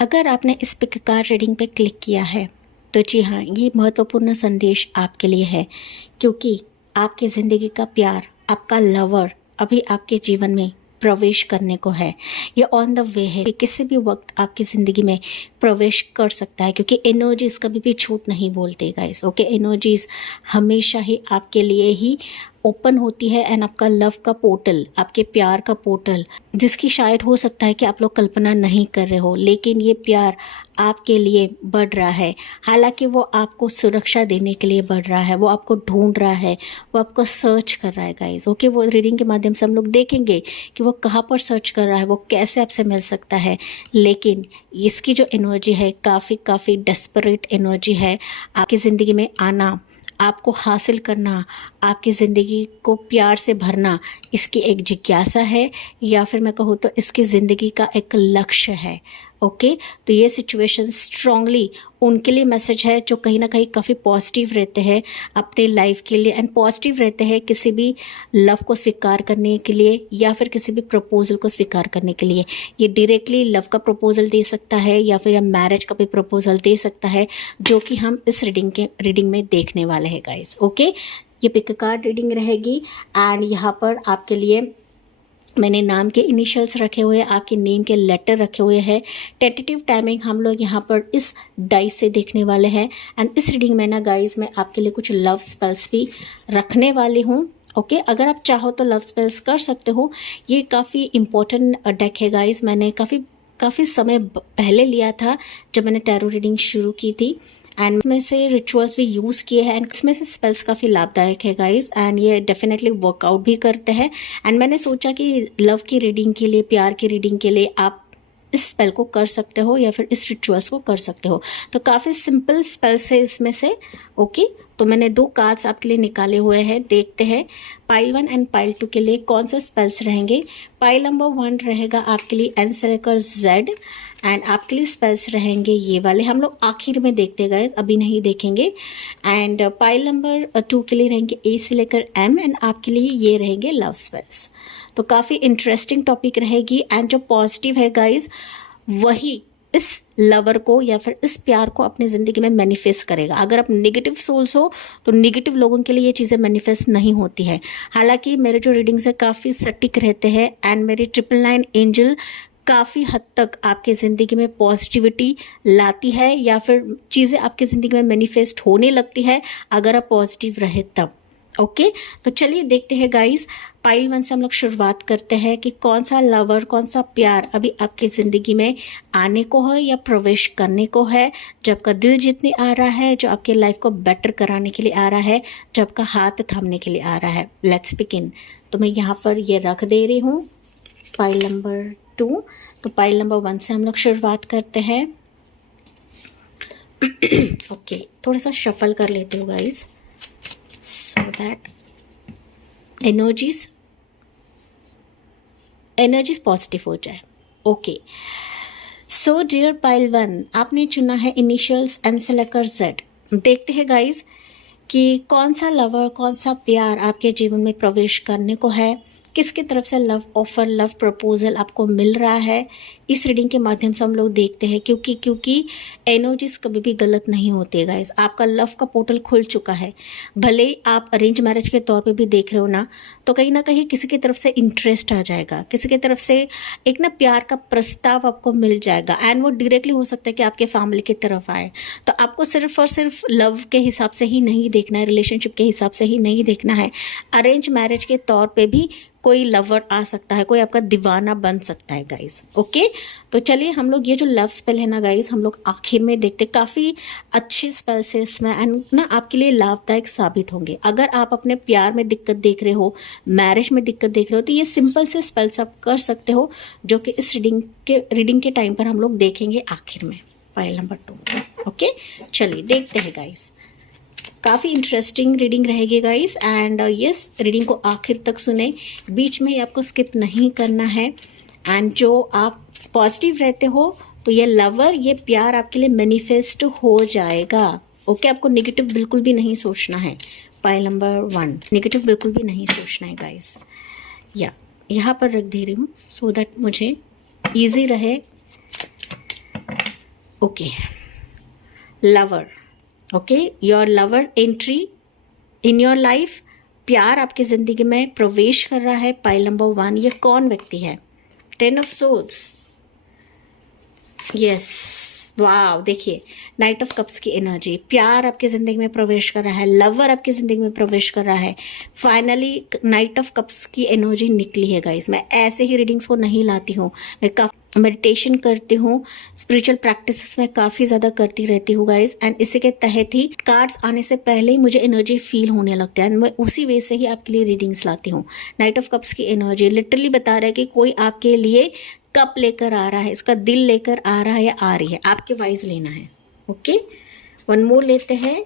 अगर आपने इस पिक कार्ड रीडिंग पे क्लिक किया है तो जी हाँ, ये महत्वपूर्ण संदेश आपके लिए है, क्योंकि आपकी ज़िंदगी का प्यार, आपका लवर अभी आपके जीवन में प्रवेश करने को है। ये ऑन द वे है कि किसी भी वक्त आपकी ज़िंदगी में प्रवेश कर सकता है, क्योंकि एनर्जीज़ कभी भी झूठ नहीं बोलते गाइस। ओके, एनर्जीज़ हमेशा ही आपके लिए ही ओपन होती है एंड आपका लव का पोर्टल, आपके प्यार का पोर्टल, जिसकी शायद हो सकता है कि आप लोग कल्पना नहीं कर रहे हो, लेकिन ये प्यार आपके लिए बढ़ रहा है। हालांकि वो आपको सुरक्षा देने के लिए बढ़ रहा है, वो आपको ढूंढ रहा है, वो आपको सर्च कर रहा है गाइस। ओके, वो रीडिंग के माध्यम से हम लोग देखेंगे कि वो कहाँ पर सर्च कर रहा है, वो कैसे आपसे मिल सकता है। लेकिन इसकी जो एनर्जी है काफ़ी डेस्परेट एनर्जी है। आपकी ज़िंदगी में आना, आपको हासिल करना, आपकी ज़िंदगी को प्यार से भरना, इसकी एक जिज्ञासा है, या फिर मैं कहूँ तो इसकी ज़िंदगी का एक लक्ष्य है। ओके, तो ये सिचुएशन स्ट्रांगली उनके लिए मैसेज है जो कहीं ना कहीं काफ़ी पॉजिटिव रहते हैं अपने लाइफ के लिए, एंड पॉजिटिव रहते हैं किसी भी लव को स्वीकार करने के लिए या फिर किसी भी प्रपोजल को स्वीकार करने के लिए। ये डायरेक्टली लव का प्रपोजल दे सकता है या फिर मैरिज का भी प्रपोजल दे सकता है, जो कि हम इस रीडिंग में देखने वाले हैं गाइस। ओके, ये पिक कार्ड रीडिंग रहेगी एंड यहाँ पर आपके लिए मैंने नाम के इनिशियल्स रखे हुए हैं, आपके नेम के लेटर रखे हुए हैं। टेंटेटिव टाइमिंग हम लोग यहाँ पर इस डाइस से देखने वाले हैं एंड इस रीडिंग में ना गाइस मैं आपके लिए कुछ लव स्पेल्स भी रखने वाली हूँ। ओके, अगर आप चाहो तो लव स्पेल्स कर सकते हो। ये काफ़ी इम्पोर्टेंट डेक है गाइस। मैंने काफ़ी समय पहले लिया था जब मैंने टैरो रीडिंग शुरू की थी, एंड इसमें से रिचुअल्स भी यूज़ किए हैं एंड इसमें से स्पेल्स काफ़ी लाभदायक है गाइस, एंड ये डेफिनेटली वर्कआउट भी करते हैं। एंड मैंने सोचा कि लव की रीडिंग के लिए, प्यार की रीडिंग के लिए आप इस स्पेल को कर सकते हो या फिर इस रिचुअल्स को कर सकते हो। तो काफ़ी सिंपल स्पेल्स है इसमें से। ओके, तो मैंने 2 कार्ड्स आपके लिए निकाले हुए हैं, देखते हैं पाइल 1 एंड पाइल 2 के लिए कौन से स्पेल्स रहेंगे। पाइल नंबर 1 रहेगा आपके लिए एनसेलेकर जेड एंड आपके लिए स्पेल्स रहेंगे ये वाले, हम लोग आखिर में देखते गए, अभी नहीं देखेंगे। एंड पाइल नंबर 2 के लिए रहेंगे ए से लेकर एम एंड आपके लिए ये रहेंगे लव स्पेल्स। तो काफ़ी इंटरेस्टिंग टॉपिक रहेगी एंड जो पॉजिटिव है गाइज वही इस लवर को या फिर इस प्यार को अपनी ज़िंदगी में मैनिफेस्ट करेगा। अगर आप नेगेटिव सोल्स हो तो नेगेटिव लोगों के लिए ये चीज़ें मैनिफेस्ट नहीं होती है। हालांकि मेरे जो रीडिंग्स है काफ़ी सटीक रहते हैं एंड मेरी 999 एंजल काफ़ी हद तक आपकी ज़िंदगी में पॉजिटिविटी लाती है या फिर चीज़ें आपकी ज़िंदगी में मैनिफेस्ट होने लगती है अगर आप पॉजिटिव रहे तब। ओके, तो चलिए देखते हैं गाइस। पाइल 1 से हम लोग शुरुआत करते हैं कि कौन सा लवर, कौन सा प्यार अभी आपकी ज़िंदगी में आने को है या प्रवेश करने को है, जो आपका दिल जीतने आ रहा है, जो आपके लाइफ को बेटर कराने के लिए आ रहा है, जो आपका हाथ थामने के लिए आ रहा है। Let's begin. तो मैं यहाँ पर ये रख दे रही हूँ पाइल नंबर 2। तो पाइल नंबर 1 से हम लोग शुरुआत करते हैं। ओके, थोड़ा सा शफल कर लेते हो guys so that energies positive हो जाए। ओके, सो डियर पाइल 1, आपने चुना है इनिशियल्स एनसेलेकर जेड। देखते हैं गाइस कि कौन सा लवर, कौन सा प्यार आपके जीवन में प्रवेश करने को है, किसकी तरफ से लव ऑफर, लव प्रपोजल आपको मिल रहा है। इस रीडिंग के माध्यम से हम लोग देखते हैं, क्योंकि एनर्जीज कभी भी गलत नहीं होती गाइस। आपका लव का पोर्टल खुल चुका है। भले आप अरेंज मैरिज के तौर पे भी देख रहे हो ना, तो कहीं ना कहीं किसी की तरफ से इंटरेस्ट आ जाएगा, किसी की तरफ से एक ना प्यार का प्रस्ताव आपको मिल जाएगा एंड वो डायरेक्टली हो सकता है कि आपके फैमिली की तरफ आए। तो आपको सिर्फ और सिर्फ लव के हिसाब से ही नहीं देखना है, रिलेशनशिप के हिसाब से ही नहीं देखना है। अरेंज मैरिज के तौर पर भी कोई लवर आ सकता है, कोई आपका दीवाना बन सकता है गाइस। ओके, तो चलिए हम लोग ये जो लव स्पेल है ना गाइस, हम लोग आखिर में देखते। काफ़ी अच्छे स्पेल्स है इसमें एंड ना आपके लिए लाभदायक साबित होंगे। अगर आप अपने प्यार में दिक्कत देख रहे हो, मैरिज में दिक्कत देख रहे हो, तो ये सिंपल से स्पेल्स आप कर सकते हो, जो कि इस रीडिंग के टाइम पर हम लोग देखेंगे आखिर में। Pile number 2। ओके, चलिए देखते हैं गाइस। काफ़ी इंटरेस्टिंग रीडिंग रहेगी गाइस एंड यस, रीडिंग को आखिर तक सुने, बीच में आपको स्किप नहीं करना है। एंड जो आप पॉजिटिव रहते हो तो ये लवर, ये प्यार आपके लिए मैनिफेस्ट हो जाएगा। ओके, आपको नेगेटिव बिल्कुल भी नहीं सोचना है। पाइल नंबर 1, नेगेटिव बिल्कुल भी नहीं सोचना है गाइस। यहाँ पर रख दे रही हूँ सो दैट मुझे ईजी रहे okay, lover, okay, your lover entry in your life, प्यार आपकी ज़िंदगी में प्रवेश कर रहा है। पाइल नंबर 1, ये कौन व्यक्ति है? 10 ऑफ सोर्ड्स, यस, वाव, देखिए नाइट ऑफ कप्स की एनर्जी, प्यार आपकी ज़िंदगी में प्रवेश कर रहा है, लवर आपकी ज़िंदगी में प्रवेश कर रहा है। फाइनली नाइट ऑफ कप्स की एनर्जी निकली है गाइस। मैं ऐसे ही रीडिंग्स को नहीं लाती हूँ, मैं काफ़ी मेडिटेशन करती हूँ, स्पिरिचुअल प्रैक्टिसेस में काफ़ी ज़्यादा करती रहती हूँ गाइस, एंड इसी के तहत ही कार्ड्स आने से पहले ही मुझे एनर्जी फील होने लगता है, एंड मैं उसी वे से ही आपके लिए रीडिंग्स लाती हूँ। नाइट ऑफ कप्स की एनर्जी लिटरली बता रहा है कि कोई आपके लिए कप लेकर आ रहा है, इसका दिल लेकर आ रहा है या आ रही है, आपके वाइज लेना है। ओके, वन मोर लेते हैं,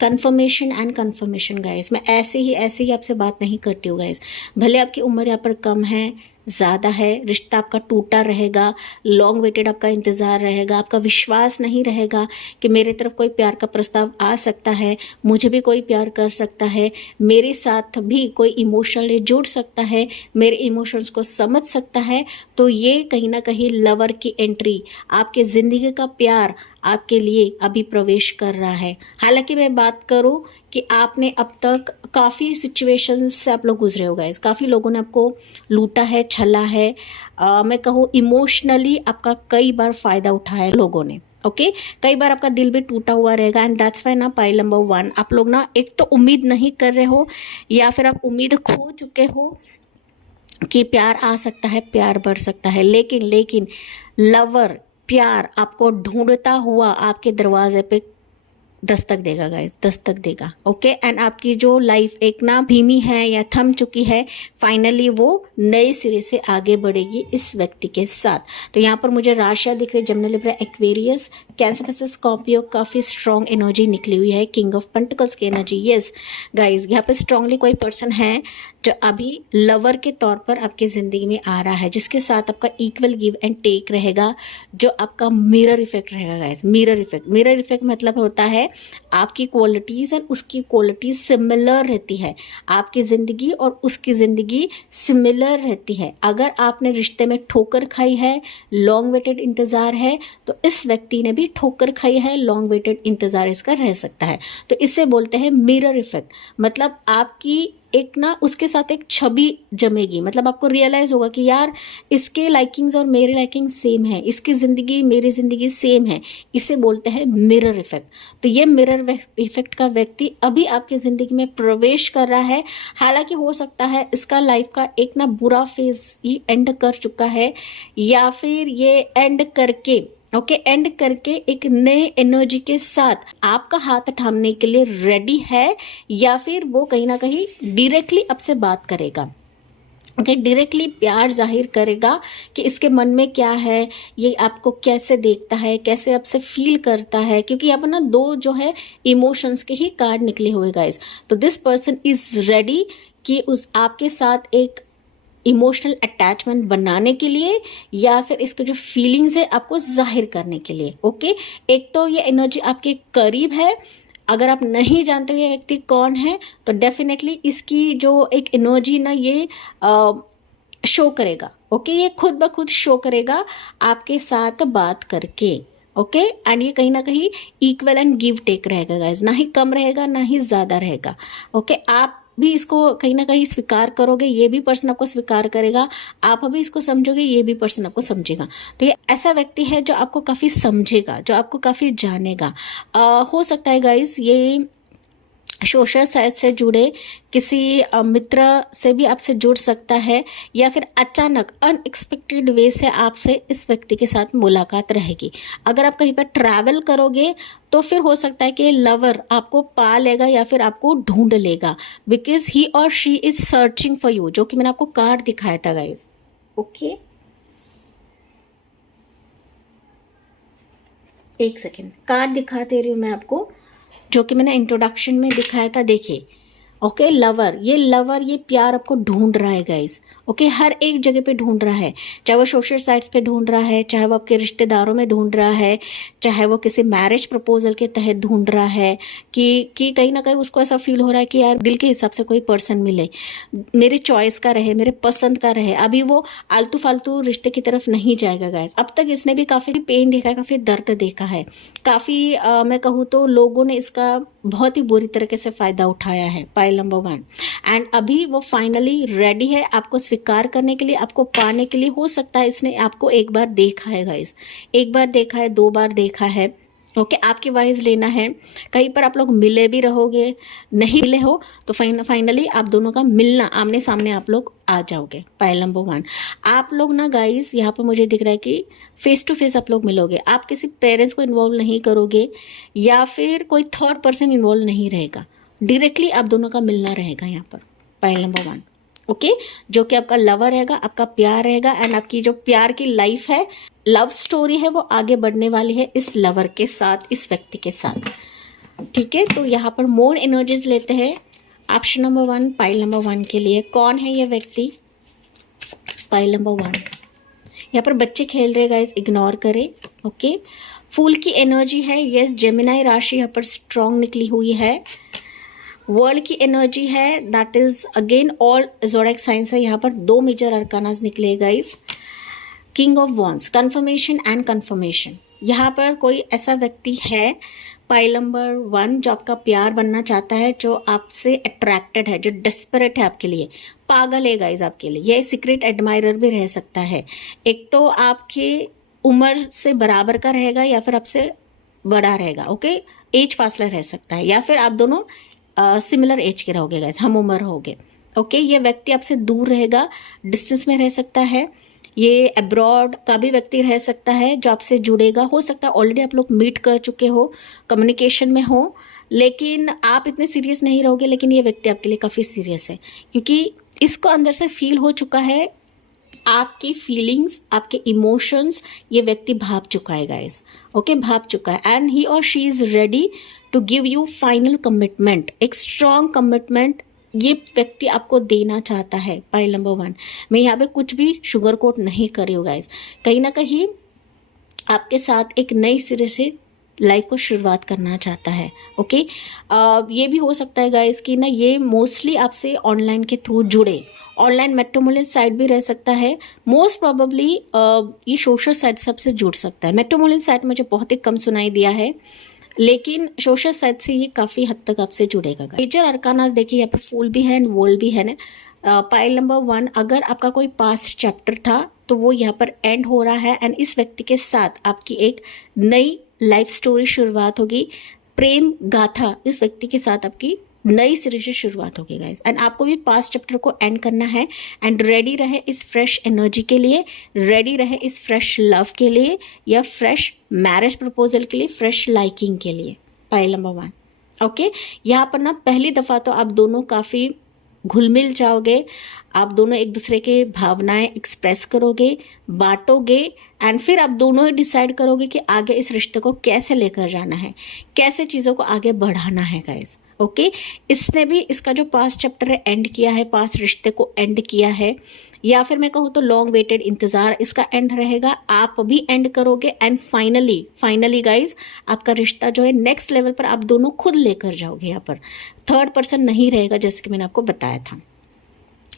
कन्फर्मेशन एंड कन्फर्मेशन गाइस। मैं ऐसे ही आपसे बात नहीं करती हूँ गाइस, भले आपकी उम्र यहाँ पर कम है, ज़्यादा है, रिश्ता आपका टूटा रहेगा, लॉन्ग वेटेड आपका इंतज़ार रहेगा, आपका विश्वास नहीं रहेगा कि मेरे तरफ कोई प्यार का प्रस्ताव आ सकता है, मुझे भी कोई प्यार कर सकता है, मेरे साथ भी कोई इमोशनली जुड़ सकता है, मेरे इमोशंस को समझ सकता है। तो ये कहीं ना कहीं लवर की एंट्री, आपके ज़िंदगी का प्यार आपके लिए अभी प्रवेश कर रहा है। हालांकि मैं बात करूं कि आपने अब तक काफ़ी सिचुएशंस से आप लोग गुजरे हो गाइस, काफ़ी लोगों ने आपको लूटा है, छला है, मैं कहूँ इमोशनली आपका कई बार फ़ायदा उठाया है लोगों ने। ओके, कई बार आपका दिल भी टूटा हुआ रहेगा, एंड दैट्स वाई ना पाइल नंबर 1, आप लोग ना एक तो उम्मीद नहीं कर रहे हो, या फिर आप उम्मीद खो चुके हो कि प्यार आ सकता है, प्यार बढ़ सकता है, लेकिन लवर प्यार आपको ढूंढता हुआ आपके दरवाजे पे दस्तक देगा गाइस, दस्तक देगा। ओके, एंड आपकी जो लाइफ एक ना धीमी है या थम चुकी है, फाइनली वो नए सिरे से आगे बढ़ेगी इस व्यक्ति के साथ। तो यहाँ पर मुझे राशियाँ दिख रही है, जमनी, Libra, Aquarius, cancer plus Scorpio, काफ़ी स्ट्रॉन्ग एनर्जी निकली हुई है, किंग ऑफ पेंटिकल्स की एनर्जी। यस गाइज, यहाँ पर स्ट्रांगली कोई पर्सन है जो अभी लवर के तौर पर आपकी ज़िंदगी में आ रहा है, जिसके साथ आपका इक्वल गिव एंड टेक रहेगा, जो आपका मिरर इफेक्ट रहेगा गाइस। मिरर इफेक्ट मतलब होता है आपकी क्वालिटीज़ एंड उसकी क्वालिटीज़ सिमिलर रहती है, आपकी ज़िंदगी और उसकी ज़िंदगी सिमिलर रहती है। अगर आपने रिश्ते में ठोकर खाई है, लॉन्ग वेटेड इंतज़ार है, तो इस व्यक्ति ने भी ठोकर खाई है, लॉन्ग वेटेड इंतज़ार इसका रह सकता है। तो इसे बोलते हैं मिरर इफेक्ट, मतलब आपकी एक ना उसके साथ एक छवि जमेगी, मतलब आपको रियलाइज होगा कि यार इसके लाइकिंग्स और मेरी लाइकिंग सेम है, इसकी ज़िंदगी मेरी ज़िंदगी सेम है। इसे बोलते हैं मिरर इफेक्ट। तो ये मिरर इफेक्ट का व्यक्ति अभी आपकी ज़िंदगी में प्रवेश कर रहा है। हालांकि हो सकता है इसका लाइफ का एक ना बुरा फेज ही एंड कर चुका है, या फिर ये एंड करके एंड करके एक नए एनर्जी के साथ आपका हाथ थामने के लिए रेडी है, या फिर वो कहीं ना कहीं डायरेक्टली आपसे बात करेगा। डायरेक्टली प्यार जाहिर करेगा कि इसके मन में क्या है, ये आपको कैसे देखता है, कैसे आपसे फील करता है, क्योंकि यहाँ पर ना दो जो है इमोशंस के ही कार्ड निकले हुए गाइस। तो दिस पर्सन इज रेडी कि उस आपके साथ एक इमोशनल अटैचमेंट बनाने के लिए, या फिर इसके जो फीलिंग्स है आपको जाहिर करने के लिए। ओके, एक तो ये एनर्जी आपके करीब है। अगर आप नहीं जानते ये व्यक्ति कौन है, तो डेफिनेटली इसकी जो एक एनर्जी ना ये शो करेगा। ओके, ये खुद ब खुद शो करेगा आपके साथ बात करके। ओके, एंड ये कहीं ना कहीं इक्वल एंड गिव टेक रहेगा गाइज, ना ही कम रहेगा ना ही ज़्यादा रहेगा। ओके, आप भी इसको कहीं ना कहीं स्वीकार करोगे, ये भी पर्सन आपको स्वीकार करेगा, आप अभी इसको समझोगे, ये भी पर्सन आपको समझेगा। तो ये ऐसा व्यक्ति है जो आपको काफ़ी समझेगा, जो आपको काफ़ी जानेगा। हो सकता है गाइस ये सोशल साइट से जुड़े किसी मित्र से भी आपसे जुड़ सकता है, या फिर अचानक अनएक्सपेक्टेड वे से आपसे इस व्यक्ति के साथ मुलाकात रहेगी। अगर आप कहीं पर ट्रैवल करोगे तो फिर हो सकता है कि लवर आपको पा लेगा या फिर आपको ढूंढ लेगा, बिकॉज ही और she is searching for you, जो कि मैंने आपको कार्ड दिखाया था गाइज। ओके, एक सेकेंड, कार्ड दिखा दे रही हूँ मैं आपको, जो कि मैंने इंट्रोडक्शन में दिखाया था। देखिए ओके लवर, ये प्यार आपको ढूंढ रहा है गाइस। ओके हर एक जगह पे ढूंढ रहा है, चाहे वो सोशल साइट्स पे ढूंढ रहा है, चाहे वो आपके रिश्तेदारों में ढूंढ रहा है, चाहे वो किसी मैरिज प्रपोजल के तहत ढूंढ रहा है कि कहीं ना कहीं उसको ऐसा फील हो रहा है कि यार दिल के हिसाब से कोई पर्सन मिले, मेरे चॉइस का रहे, मेरे पसंद का रहे। अभी वो आलतू फालतू रिश्ते की तरफ नहीं जाएगा गाइस। अब तक इसने भी काफी पेन देखा है, काफी दर्द देखा है, काफी मैं कहूँ तो लोगों ने इसका बहुत ही बुरी तरीके से फायदा उठाया है, पाइल नंबर 1। एंड अभी वो फाइनली रेडी है आपको स्वीकार करने के लिए, आपको पाने के लिए। हो सकता है इसने आपको एक बार देखा है गाइस, एक बार देखा है, 2 बार देखा है। ओके आपकी वाइज लेना है, कहीं पर आप लोग मिले भी रहोगे, नहीं मिले हो तो फाइनली आप दोनों का मिलना, आमने सामने आप लोग आ जाओगे। पाइल नंबर 1 आप लोग ना गाइस, यहाँ पर मुझे दिख रहा है कि फेस टू फेस आप लोग मिलोगे, आप किसी पेरेंट्स को इन्वॉल्व नहीं करोगे या फिर कोई थर्ड पर्सन इन्वॉल्व नहीं रहेगा, डायरेक्टली आप दोनों का मिलना रहेगा यहाँ पर। पाइल नंबर 1 ओके जो कि आपका लवर रहेगा, आपका प्यार रहेगा एंड आपकी जो प्यार की लाइफ है, लव स्टोरी है, वो आगे बढ़ने वाली है इस लवर के साथ, इस व्यक्ति के साथ। ठीक है तो यहाँ पर मोर एनर्जीज लेते हैं ऑप्शन नंबर 1 पाइल नंबर 1 के लिए। कौन है ये व्यक्ति? पाइल नंबर 1 यहाँ पर बच्चे खेल रहे गाइस, इग्नोर करें। ओके फूल की एनर्जी है, यस जेमिनाई राशि यहाँ पर स्ट्रॉन्ग निकली हुई है। वर्ल्ड की एनर्जी है, that is again all zodiac science है। यहाँ पर 2 मेजर अरकानास निकले guys. King of wands, confirmation and confirmation. यहाँ पर कोई ऐसा व्यक्ति है पाइल नंबर 1 जो आपका प्यार बनना चाहता है, जो आपसे अट्रैक्टेड है, जो डेस्परेट है आपके लिए, पागल है गाइस आपके लिए। ये सीक्रेट एडमायरर भी रह सकता है, एक तो आपके उम्र से बराबर का रहेगा या फिर आपसे बड़ा रहेगा। ओके एज फासला रह सकता है, या फिर आप दोनों सिमिलर एज के रहोगे गाइस, हम उम्र होगे। ओके ये व्यक्ति आपसे दूर रहेगा, डिस्टेंस में रह सकता है। ये अब्रॉड का भी व्यक्ति रह सकता है जो आपसे जुड़ेगा। हो सकता है ऑलरेडी आप लोग मीट कर चुके हो, कम्युनिकेशन में हो, लेकिन आप इतने सीरियस नहीं रहोगे। लेकिन ये व्यक्ति आपके लिए काफ़ी सीरियस है, क्योंकि इसको अंदर से फील हो चुका है आपकी फीलिंग्स, आपके इमोशंस, ये व्यक्ति भाप चुका है गाइस। ओके भाप चुका है एंड ही और she is ready to give you final commitment, एक स्ट्रॉन्ग कमिटमेंट ये व्यक्ति आपको देना चाहता है। पाइल नंबर 1 मैं यहाँ पे कुछ भी शुगर कोट नहीं कर रही हूँ गाइस, कहीं ना कहीं आपके साथ एक नई सिरे से लाइफ को शुरुआत करना चाहता है। ओके ये भी हो सकता है गाइस कि ना ये मोस्टली आपसे ऑनलाइन के थ्रू जुड़े, ऑनलाइन मैट्रिमोनियल साइट भी रह सकता है। मोस्ट प्रोबेबली ये सोशल साइट सबसे जुड़ सकता है। मैट्रिमोनियल साइट मुझे बहुत ही कम सुनाई दिया है, लेकिन सोशल साइट से ये काफ़ी हद तक आपसे जुड़ेगा। मेजर अरकानास देखिए, यहाँ पर फूल भी है एंड वोल भी है ना। पाइल नंबर 1 अगर आपका कोई पास्ट चैप्टर था तो वो यहाँ पर एंड हो रहा है एंड इस व्यक्ति के साथ आपकी एक नई लाइफ स्टोरी शुरुआत होगी, प्रेम गाथा इस व्यक्ति के साथ आपकी नई सिरे से शुरुआत होगी गाइस। एंड आपको भी पास्ट चैप्टर को एंड करना है एंड रेडी रहे इस फ्रेश एनर्जी के लिए, रेडी रहे इस फ्रेश लव के लिए या फ्रेश मैरिज प्रपोजल के लिए, फ्रेश लाइकिंग के लिए। पाइल नंबर 1 ओके यहाँ पर ना पहली दफ़ा तो आप दोनों काफ़ी घुल मिल जाओगे, आप दोनों एक दूसरे के भावनाएं एक्सप्रेस करोगे, बांटोगे एंड फिर आप दोनों ही डिसाइड करोगे कि आगे इस रिश्ते को कैसे लेकर जाना है, कैसे चीज़ों को आगे बढ़ाना है गाइस। ओके इसने भी इसका जो पास्ट चैप्टर है एंड किया है, पास्ट रिश्ते को एंड किया है, या फिर मैं कहूँ तो लॉन्ग वेटेड इंतज़ार इसका एंड रहेगा, आप भी एंड करोगे एंड फाइनली गाइज आपका रिश्ता जो है नेक्स्ट लेवल पर आप दोनों खुद लेकर जाओगे। यहाँ पर थर्ड पर्सन नहीं रहेगा, जैसे कि मैंने आपको बताया था।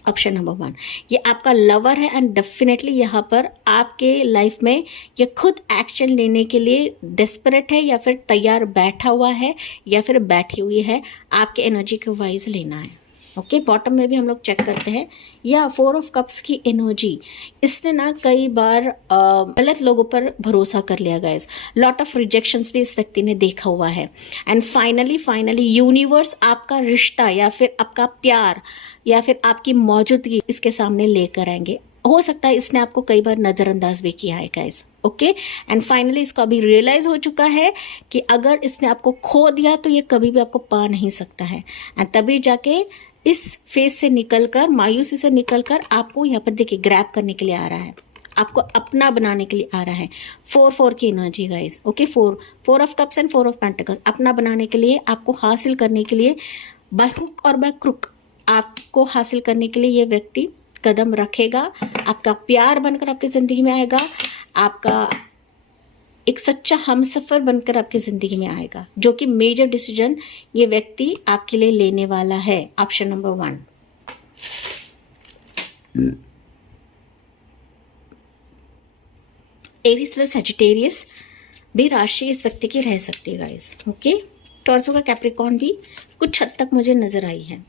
ऑप्शन नंबर 1 ये आपका लवर है एंड डेफिनेटली यहाँ पर आपके लाइफ में ये खुद एक्शन लेने के लिए डेस्परेट है या फिर तैयार बैठा हुआ है या फिर बैठी हुई है, आपके एनर्जी के वाइज लेना है। ओके बॉटम में भी हम लोग चेक करते हैं या 4 ऑफ कप्स की एनर्जी, इसने ना कई बार गलत लोगों पर भरोसा कर लिया गाइस, लॉट ऑफ रिजेक्शंस भी इस व्यक्ति ने देखा हुआ है एंड फाइनली यूनिवर्स आपका रिश्ता या फिर आपका प्यार या फिर आपकी मौजूदगी इसके सामने लेकर आएंगे। हो सकता है इसने आपको कई बार नज़रअंदाज भी किया है गाइस। ओके एंड फाइनली इसको अभी रियलाइज हो चुका है कि अगर इसने आपको खो दिया तो ये कभी भी आपको पा नहीं सकता है एंड तभी जाके इस फेज से निकलकर, मायूसी से निकलकर आपको यहाँ पर देखिए ग्रैब करने के लिए आ रहा है, आपको अपना बनाने के लिए आ रहा है। 4 की energy guys. Okay 4 of cups and 4 of pentacles, अपना बनाने के लिए, आपको हासिल करने के लिए बाय हुक और बाय क्रुक आपको हासिल करने के लिए ये व्यक्ति कदम रखेगा, आपका प्यार बनकर आपकी ज़िंदगी में आएगा, आपका एक सच्चा हमसफ़र बनकर आपकी ज़िंदगी में आएगा, जो कि मेजर डिसीजन ये व्यक्ति आपके लिए लेने वाला है। Option number 1। Aries plus Sagittarius भी राशि इस व्यक्ति की रह सकती है गाइस। ओके, टॉर्सो का कैप्रिकॉर्न भी कुछ हद तक मुझे नजर आई है।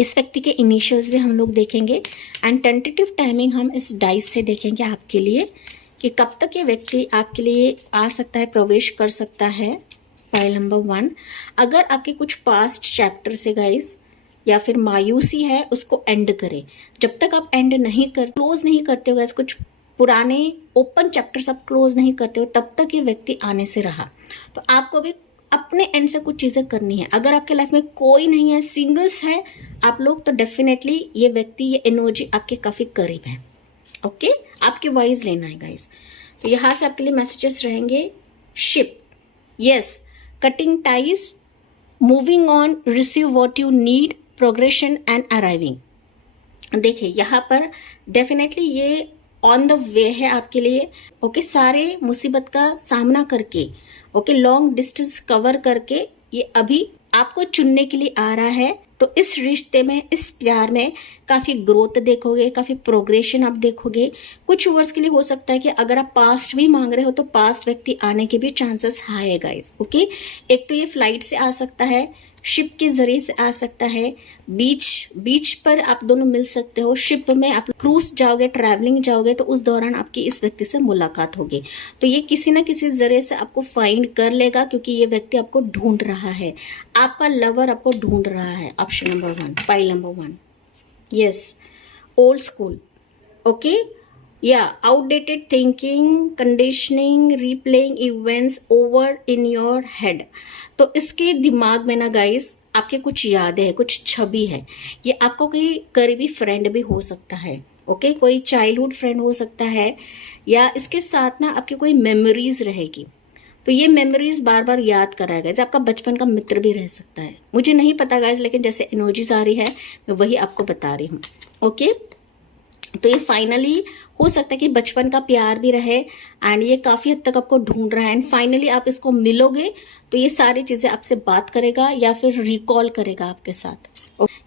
इस व्यक्ति के इनिशियल्स भी हम लोग देखेंगे एंड टेंटेटिव टाइमिंग हम इस डाइस से देखेंगे आपके लिए कि कब तक ये व्यक्ति आपके लिए आ सकता है, प्रवेश कर सकता है। पाइल नंबर 1, अगर आपके कुछ पास्ट चैप्टर से गाइस या फिर मायूसी है उसको एंड करें। जब तक आप एंड नहीं कर, क्लोज नहीं करते हो गाइस, कुछ पुराने ओपन चैप्टर्स आप क्लोज नहीं करते हो, तब तक ये व्यक्ति आने से रहा। तो आपको भी अपने एंड से कुछ चीज़ें करनी है। अगर आपके लाइफ में कोई नहीं है, सिंगल्स है आप लोग, तो डेफिनेटली ये व्यक्ति, ये एनर्जी आपके काफ़ी करीब है। ओके, आपके वाइज लेना है गाइस। तो यहाँ से आपके लिए मैसेजेस रहेंगे। Ship, yes, cutting ties, moving on, receive what you need, progression and arriving. देखिए यहाँ पर डेफिनेटली ये ऑन द वे है आपके लिए। ओके, सारे मुसीबत का सामना करके, ओके, लॉन्ग डिस्टेंस कवर करके ये अभी आपको चुनने के लिए आ रहा है। तो इस रिश्ते में, इस प्यार में काफ़ी ग्रोथ देखोगे, काफ़ी प्रोग्रेशन आप देखोगे। कुछ वर्ड्स के लिए हो सकता है कि अगर आप पास्ट भी मांग रहे हो तो पास्ट व्यक्ति आने के भी चांसेस हाई है गाइस। ओके, एक तो ये फ्लाइट से आ सकता है, शिप के जरिए से आ सकता है, बीच पर आप दोनों मिल सकते हो। शिप में आप क्रूज जाओगे, ट्रैवलिंग जाओगे, तो उस दौरान आपकी इस व्यक्ति से मुलाकात होगी। तो ये किसी ना किसी जरिए से आपको फाइंड कर लेगा, क्योंकि ये व्यक्ति आपको ढूंढ रहा है, आपका लवर आपको ढूंढ रहा है। Option number 1, pile number 1, yes, old school. Okay, या outdated thinking, conditioning, replaying events over in your head. तो इसके दिमाग में ना गाइस आपके कुछ यादें हैं, कुछ छवि है। ये आपको कोई करीबी फ्रेंड भी हो सकता है। ओके, कोई चाइल्डहुड फ्रेंड हो सकता है, या इसके साथ ना आपकी कोई मेमोरीज रहेगी। तो ये मेमोरीज बार बार याद कराएगा। जैसे आपका बचपन का मित्र भी रह सकता है, मुझे नहीं पता गाइस, लेकिन जैसे एनर्जीज आ रही है मैं वही आपको बता रही हूँ। ओके, तो ये फाइनली हो सकता है कि बचपन का प्यार भी रहे एंड ये काफ़ी हद तक आपको ढूंढ रहा है एंड फाइनली आप इसको मिलोगे तो ये सारी चीज़ें आपसे बात करेगा या फिर रिकॉल करेगा आपके साथ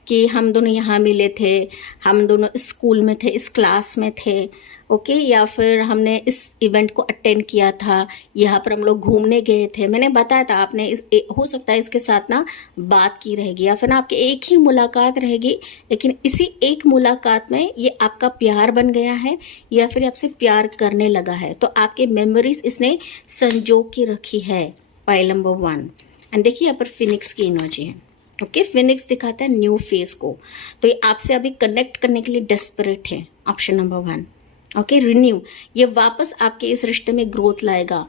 कि हम दोनों यहाँ मिले थे, हम दोनों स्कूल में थे, इस क्लास में थे। ओके, या फिर हमने इस इवेंट को अटेंड किया था, यहाँ पर हम लोग घूमने गए थे, मैंने बताया था आपने हो सकता है इसके साथ ना बात की रहेगी या फिर ना आपकी एक ही मुलाकात रहेगी, लेकिन इसी एक मुलाकात में ये आपका प्यार बन गया है या फिर आपसे प्यार करने लगा है। तो आपके मेमोरीज इसने संजो के रखी है। पाइल नंबर 1 एंड देखिए यहाँ पर फिनिक्स की एनर्जी है। ओके, फिनिक्स दिखाता है न्यू फेस को, तो ये आपसे अभी कनेक्ट करने के लिए डेस्परेट है। Option number 1। ओके, रिन्यू, ये वापस आपके इस रिश्ते में ग्रोथ लाएगा।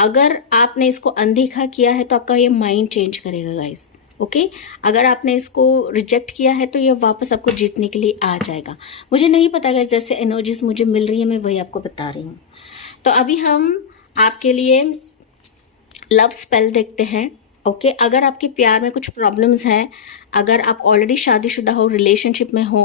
अगर आपने इसको अनदेखा किया है तो आपका ये माइंड चेंज करेगा गाइस। ओके, अगर आपने इसको रिजेक्ट किया है तो ये वापस आपको जीतने के लिए आ जाएगा। मुझे नहीं पता गाइस, जैसे एनर्जीज मुझे मिल रही है मैं वही आपको बता रही हूँ। तो अभी हम आपके लिए लव स्पेल देखते हैं। ओके, अगर आपके प्यार में कुछ प्रॉब्लम्स हैं, अगर आप ऑलरेडी शादीशुदा हो, रिलेशनशिप में हो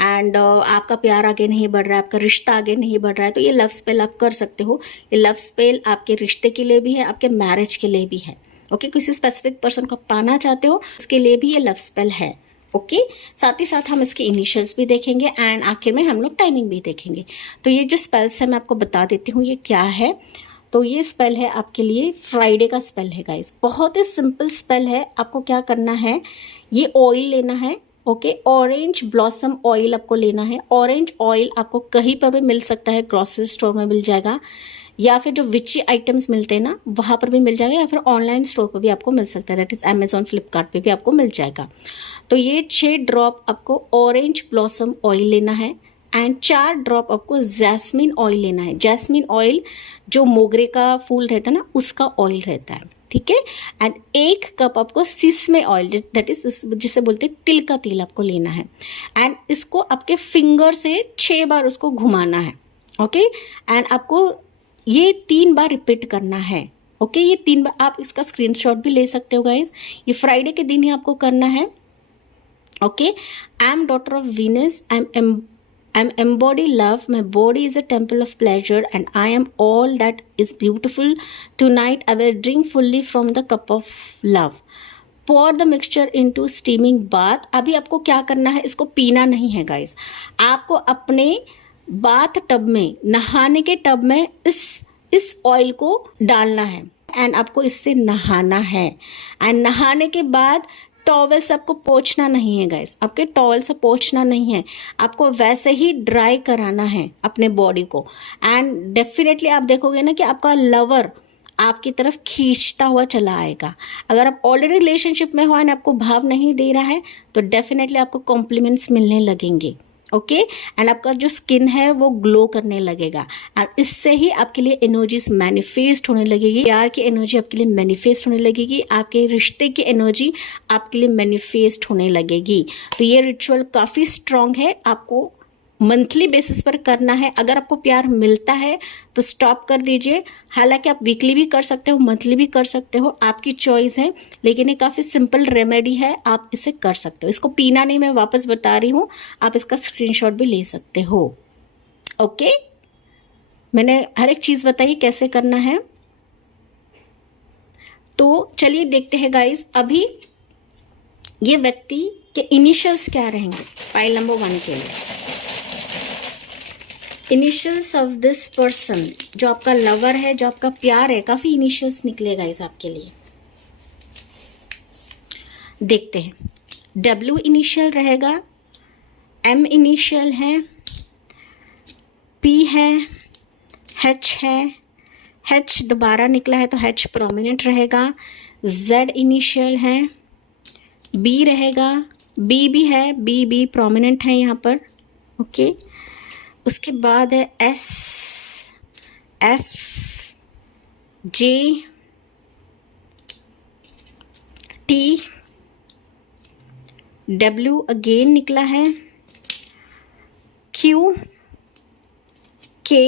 एंड आपका प्यार आगे नहीं बढ़ रहा है, आपका रिश्ता आगे नहीं बढ़ रहा है, तो ये लव स्पेल आप कर सकते हो। ये लव स्पेल आपके रिश्ते के लिए भी है, आपके मैरिज के लिए भी है। ओके, किसी स्पेसिफिक पर्सन को पाना चाहते हो उसके लिए भी ये लव स्पेल है। ओके, साथ ही साथ हम इसके इनिशियल्स भी देखेंगे एंड आखिर में हम लोग टाइमिंग भी देखेंगे। तो ये जो स्पेल्स है मैं आपको बता देती हूँ ये क्या है। तो ये स्पेल है आपके लिए फ्राइडे का स्पेल है गाइस। बहुत ही सिंपल स्पेल है। आपको क्या करना है, ये ऑयल लेना है। ओके, ऑरेंज ब्लॉसम ऑयल आपको लेना है। ऑरेंज ऑयल आपको कहीं पर भी मिल सकता है, ग्रॉसरी स्टोर में मिल जाएगा या फिर जो विची आइटम्स मिलते हैं ना वहाँ पर भी मिल जाएगा, या फिर ऑनलाइन स्टोर पर भी आपको मिल सकता है, दैट इज़ अमेजॉन, फ्लिपकार्ट पे भी आपको मिल जाएगा। तो ये 6 ड्रॉप आपको ऑरेंज ब्लॉसम ऑयल लेना है एंड 4 ड्रॉप आपको जैस्मिन ऑयल लेना है। जैस्मिन ऑयल जो मोगरे का फूल रहता है ना उसका ऑयल रहता है, ठीक है। एंड 1 कप आपको सिसमे ऑयल, दैट इज जिसे बोलते हैं तिल का तेल, आपको लेना है एंड इसको आपके फिंगर से 6 बार उसको घुमाना है। ओके, एंड आपको ये 3 बार रिपीट करना है। ओके, ये 3 बार आप इसका स्क्रीनशॉट भी ले सकते हो गाइज। ये फ्राइडे के दिन ही आपको करना है। Okay, I am daughter of Venus, I am embody love, my body is a temple of pleasure and I am all that is beautiful. Tonight I will drink fully from the cup of love. Pour the mixture into steaming bath. अभी आपको क्या करना है, इसको पीना नहीं है guys, आपको अपने बाथ टब में, नहाने के टब में इस ऑयल को डालना है एंड आपको इससे नहाना है। एंड नहाने के बाद टॉवल से आपको पोंछना नहीं है गाइस, आपके टॉवल से पोंछना नहीं है, आपको वैसे ही ड्राई कराना है अपने बॉडी को। एंड डेफिनेटली आप देखोगे ना कि आपका लवर आपकी तरफ खींचता हुआ चला आएगा। अगर आप ऑलरेडी रिलेशनशिप में हो एंड आपको भाव नहीं दे रहा है तो डेफिनेटली आपको कॉम्प्लीमेंट्स मिलने लगेंगे। ओके, एंड आपका जो स्किन है वो ग्लो करने लगेगा एंड इससे ही आपके लिए एनर्जीज मैनिफेस्ट होने लगेगी। प्यार की एनर्जी आपके लिए मैनिफेस्ट होने लगेगी, आपके रिश्ते की एनर्जी आपके लिए मैनिफेस्ट होने लगेगी। तो ये रिचुअल काफ़ी स्ट्रांग है, आपको मंथली बेसिस पर करना है। अगर आपको प्यार मिलता है तो स्टॉप कर दीजिए, हालांकि आप वीकली भी कर सकते हो, मंथली भी कर सकते हो, आपकी चॉइस है, लेकिन ये काफ़ी सिंपल रेमेडी है, आप इसे कर सकते हो। इसको पीना नहीं, मैं वापस बता रही हूँ, आप इसका स्क्रीनशॉट भी ले सकते हो। ओके, मैंने हर एक चीज़ बताई कैसे करना है। तो चलिए देखते हैं गाइस, अभी ये व्यक्ति के इनिशियल्स क्या रहेंगे फाइल नंबर 1 के लिए। इनिशियल्स ऑफ दिस पर्सन, जो आपका लवर है, जो आपका प्यार है, काफ़ी इनिशियल्स निकलेगा इस आपके लिए। देखते हैं, W इनिशियल रहेगा, M इनिशियल है, P है, H है, H दोबारा निकला है तो H प्रोमिनेंट रहेगा, Z इनिशियल है, B रहेगा, B भी है, B प्रोमिनेंट है यहाँ पर। ओके, उसके बाद है S, F, J, T, W again निकला है, Q, K,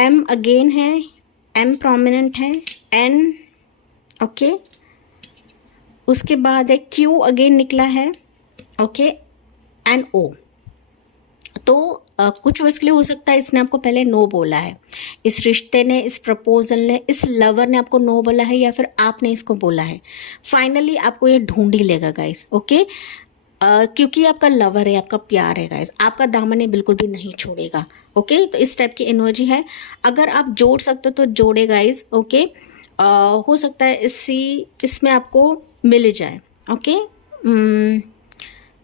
M अगेन है, M प्रोमिनेंट है, N। ओके, उसके बाद है Q अगेन निकला है, ओके, एंड O। तो कुछ वर्ष के लिए हो सकता है इसने आपको पहले नो बोला है, इस रिश्ते ने, इस प्रपोजल ने, इस लवर ने आपको नो बोला है, या फिर आपने इसको बोला है। फाइनली आपको ये ढूंढ ही लेगा गाइस। ओके, क्योंकि आपका लवर है, आपका प्यार है गाइस, आपका दामन बिल्कुल भी नहीं छोड़ेगा। ओके, तो इस टाइप की एनर्जी है, अगर आप जोड़ सकते हो तो जोड़े गाइस। ओके, हो सकता है इसमें आपको मिल जाए। ओके,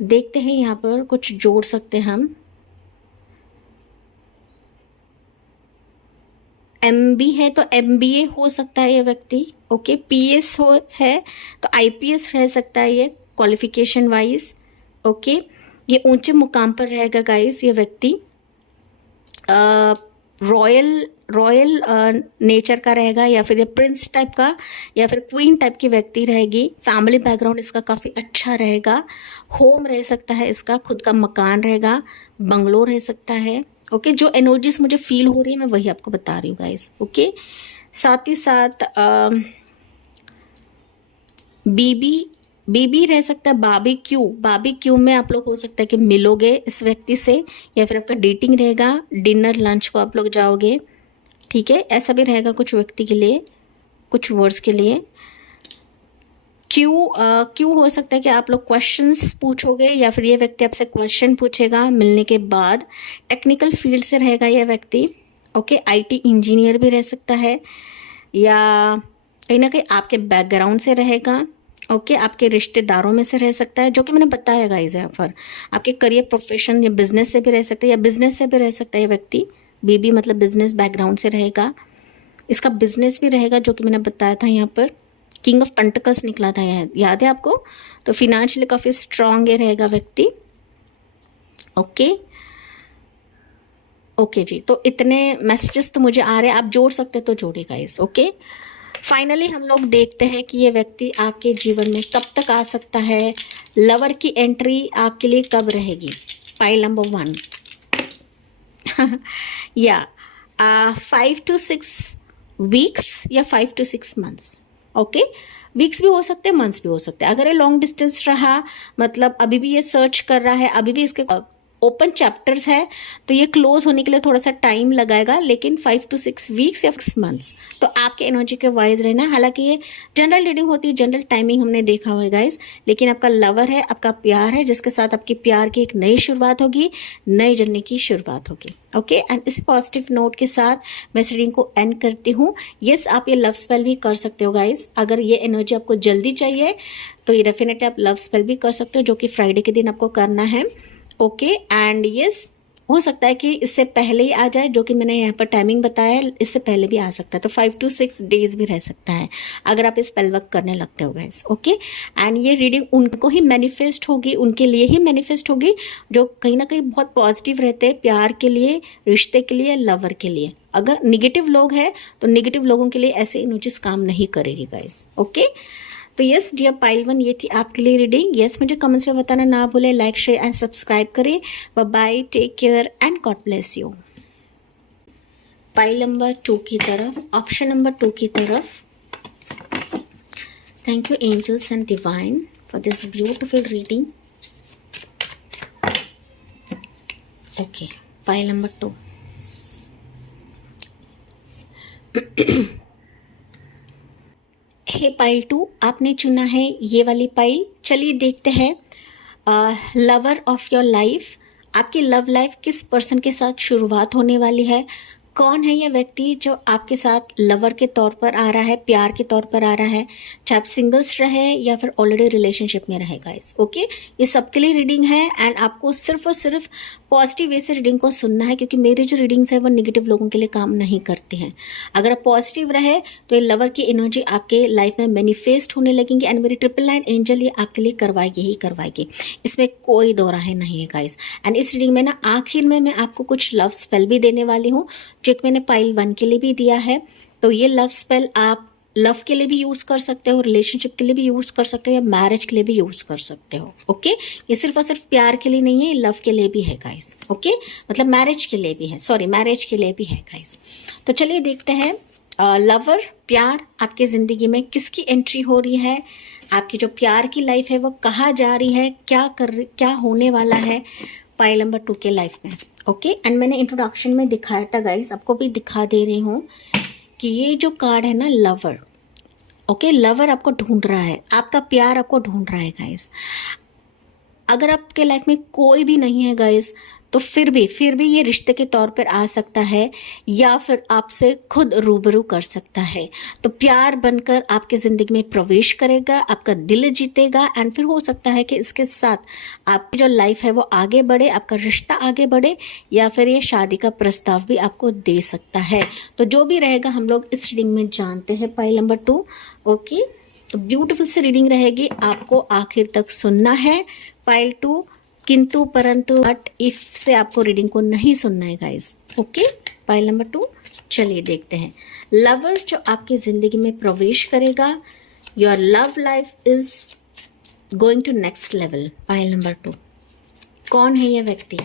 देखते हैं यहाँ पर कुछ जोड़ सकते हैं हम। MB है तो MBA हो सकता है ये व्यक्ति। ओके, PS है तो IPS रह सकता है ये क्वालिफिकेशन वाइज। ओके, ये ऊंचे मुकाम पर रहेगा गाइस ये व्यक्ति। रॉयल नेचर का रहेगा, या फिर ये प्रिंस टाइप का, या फिर क्वीन टाइप की व्यक्ति रहेगी। फैमिली बैकग्राउंड इसका काफ़ी अच्छा रहेगा। होम रह सकता है, इसका खुद का मकान रहेगा, बंगलो रह सकता है। ओके, जो एनर्जीज मुझे फील हो रही है मैं वही आपको बता रही हूँ गाइस। ओके, साथ ही साथ बीबी रह सकता है, बारबेक्यू में आप लोग हो सकता है कि मिलोगे इस व्यक्ति से, या फिर आपका डेटिंग रहेगा, डिनर लंच को आप लोग जाओगे। ठीक है, ऐसा भी रहेगा कुछ व्यक्ति के लिए, कुछ वर्ड्स के लिए। क्यों हो सकता है कि आप लोग क्वेश्चंस पूछोगे, या फिर ये व्यक्ति आपसे क्वेश्चन पूछेगा मिलने के बाद। टेक्निकल फील्ड से रहेगा ये व्यक्ति। ओके, IT इंजीनियर भी रह सकता है, या कहीं ना कहीं आपके बैकग्राउंड से रहेगा। ओके, आपके रिश्तेदारों में से रह सकता है, जो कि मैंने बताया गाइस यहाँ पर। आपके करियर, प्रोफेशन या बिजनेस से भी रह सकता है, या बिजनेस से भी रह सकता है ये व्यक्ति। बीबी मतलब बिजनेस बैकग्राउंड से रहेगा, इसका बिजनेस भी रहेगा, जो कि मैंने बताया था यहाँ पर। किंग ऑफ पेंटिकल्स निकला था, याद है आपको। तो फिनेंशियली काफ़ी स्ट्रांग ये रहेगा व्यक्ति। ओके जी, तो इतने मैसेजेस तो मुझे आ रहे हैं, आप जोड़ सकते तो जोड़े गाइस। ओके, फाइनली हम लोग देखते हैं कि ये व्यक्ति आपके जीवन में कब तक आ सकता है, लवर की एंट्री आपके लिए कब रहेगी। फाइल नंबर 1 या 5 to 6 वीक्स या 5 to 6 मंथ्स। ओके, वीक्स भी हो सकते हैं, मंथ्स भी हो सकते हैं। अगर ये लॉन्ग डिस्टेंस रहा, मतलब अभी भी ये सर्च कर रहा है, अभी भी इसके ओपन चैप्टर्स है, तो ये क्लोज होने के लिए थोड़ा सा टाइम लगाएगा, लेकिन 5 to 6 वीक्स या 6 मंथ्स तो आपके एनर्जी के वाइज रहना। हालांकि ये जनरल रीडिंग होती है, जनरल टाइमिंग हमने देखा हुआ है गाइस, लेकिन आपका लवर है, आपका प्यार है, जिसके साथ आपकी प्यार की एक नई शुरुआत होगी, नई जर्नी की शुरुआत होगी। ओके, एंड इस पॉजिटिव नोट के साथ मैं इस रीडिंग को एंड करती हूँ। यस, आप ये लव स्पेल भी कर सकते हो गाइस। अगर ये एनर्जी आपको जल्दी चाहिए तो ये डेफिनेटली आप लव स्पेल भी कर सकते हो, जो कि फ्राइडे के दिन आपको करना है। ओके, एंड यस, हो सकता है कि इससे पहले ही आ जाए, जो कि मैंने यहाँ पर टाइमिंग बताया है, इससे पहले भी आ सकता है, तो 5 to 6 डेज भी रह सकता है अगर आप इस स्पेल वर्क करने लगते हो गाइस। ओके, एंड ये रीडिंग उनको ही मैनिफेस्ट होगी, उनके लिए ही मैनिफेस्ट होगी जो कहीं ना कहीं बहुत पॉजिटिव रहते हैं प्यार के लिए, रिश्ते के लिए, लवर के लिए। अगर निगेटिव लोग हैं तो निगेटिव लोगों के लिए ऐसे एनर्जीज काम नहीं करेगी गाइस। ओके, तो यस डियर पाइल 1, ये थी आपके लिए रीडिंग। यस, मुझे कमेंट्स में बताना ना भूले, लाइक शेयर एंड सब्सक्राइब करें। Bye bye, take care and God bless you. Pile number 2 की तरफ, ऑप्शन नंबर 2 की तरफ। Thank you angels and divine for this beautiful reading. Okay, pile number 2। Hey pile 2, आपने चुना है ये वाली पाइल। चलिए देखते हैं लवर ऑफ योर लाइफ, आपकी लव लाइफ किस पर्सन के साथ शुरुआत होने वाली है। कौन है ये व्यक्ति जो आपके साथ लवर के तौर पर आ रहा है, प्यार के तौर पर आ रहा है, चाहे आप सिंगल्स रहे या फिर ऑलरेडी रिलेशनशिप में रहे गाइस। ओके, ये सबके लिए रीडिंग है एंड आपको सिर्फ और सिर्फ पॉजिटिव वे से रीडिंग को सुनना है, क्योंकि मेरी जो रीडिंग्स है वो नेगेटिव लोगों के लिए काम नहीं करती हैं। अगर आप पॉजिटिव रहे तो ये लवर की एनर्जी आपके लाइफ में मैनिफेस्ट होने लगेंगी एंड मेरी 999 एंजल ये आपके लिए करवाएगी ही करवाएगी, इसमें कोई दो राहें नहीं है गाइस। एंड इस रीडिंग में ना आखिर में मैं आपको कुछ लव स्पेल भी देने वाली हूँ, जो कि मैंने पाइल 1 के लिए भी दिया है। तो ये लव स्पेल आप लव के लिए भी यूज़ कर सकते हो, रिलेशनशिप के लिए भी यूज़ कर सकते हो, या मैरिज के लिए भी यूज़ कर सकते हो। ओके, ये सिर्फ और सिर्फ प्यार के लिए नहीं है, लव के लिए भी है गाइस। ओके, मतलब मैरिज के लिए भी है, सॉरी मैरिज के लिए भी है गाइस। तो चलिए देखते हैं लवर, प्यार आपके ज़िंदगी में किसकी एंट्री हो रही है, आपकी जो प्यार की लाइफ है वो कहाँ जा रही है, क्या होने वाला है पाइल नंबर 2 के लाइफ में। ओके, एंड मैंने इंट्रोडक्शन में दिखाया था गाइस, आपको भी दिखा दे रही हूँ कि ये जो कार्ड है ना लवर, ओके, लवर आपको ढूंढ रहा है, आपका प्यार आपको ढूंढ रहा है गाइस। अगर आपके लाइफ में कोई भी नहीं है गाइस, तो फिर भी ये रिश्ते के तौर पर आ सकता है या फिर आपसे खुद रूबरू कर सकता है। तो प्यार बनकर आपके ज़िंदगी में प्रवेश करेगा, आपका दिल जीतेगा एंड फिर हो सकता है कि इसके साथ आपकी जो लाइफ है वो आगे बढ़े, आपका रिश्ता आगे बढ़े, या फिर ये शादी का प्रस्ताव भी आपको दे सकता है। तो जो भी रहेगा हम लोग इस रीडिंग में जानते हैं पाइल नंबर 2। ओके, तो ब्यूटीफुल सी रीडिंग रहेगी, आपको आखिर तक सुनना है पाइल 2, किंतु परंतु बट इफ से आपको रीडिंग को नहीं सुनना है गाइस। ओके, पाइल नंबर 2, चलिए देखते हैं लवर जो आपकी जिंदगी में प्रवेश करेगा, your love life is going to next level. Pile number 2, कौन है ये व्यक्ति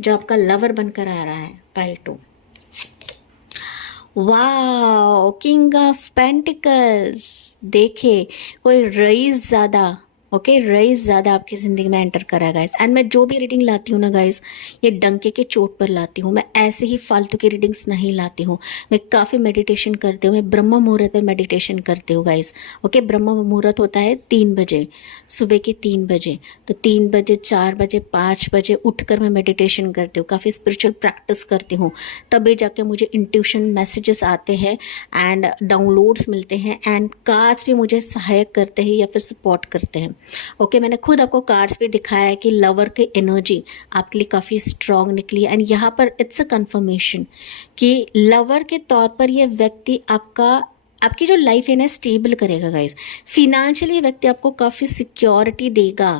जो आपका लवर बनकर आ रहा है pile 2। Wow, king of pentacles. देखिए कोई रईस ज़्यादा, ओके, रईस ज़्यादा आपकी ज़िंदगी में एंटर करा गाइस। एंड मैं जो भी रीडिंग लाती हूँ ना गाइस, ये डंके के चोट पर लाती हूँ, मैं ऐसे ही फालतू की रीडिंग्स नहीं लाती हूँ। मैं काफ़ी मेडिटेशन करती हूँ, मैं ब्रह्म मुहूर्त पे मेडिटेशन करती हूँ गाइस। ओके, ब्रह्म मुहूर्त होता है 3 बजे, सुबह के 3 बजे, तो 3 बजे, 4 बजे, 5 बजे उठकर मैं मेडिटेशन करती हूँ, काफ़ी स्पिरिचुअल प्रैक्टिस करती हूँ, तभी जाके मुझे इंट्यूशन मैसेजेस आते हैं एंड डाउनलोड्स मिलते हैं एंड कार्ड्स भी मुझे सहायक करते हैं या फिर सपोर्ट करते हैं। ओके, मैंने खुद आपको कार्ड्स भी दिखाया है कि लवर की एनर्जी आपके लिए काफ़ी स्ट्रॉन्ग निकली है एंड यहाँ पर इट्स अ कंफर्मेशन कि लवर के तौर पर यह व्यक्ति आपका आपकी जो लाइफ है ना स्टेबल करेगा गाइस। फिनेंशियली व्यक्ति आपको काफ़ी सिक्योरिटी देगा।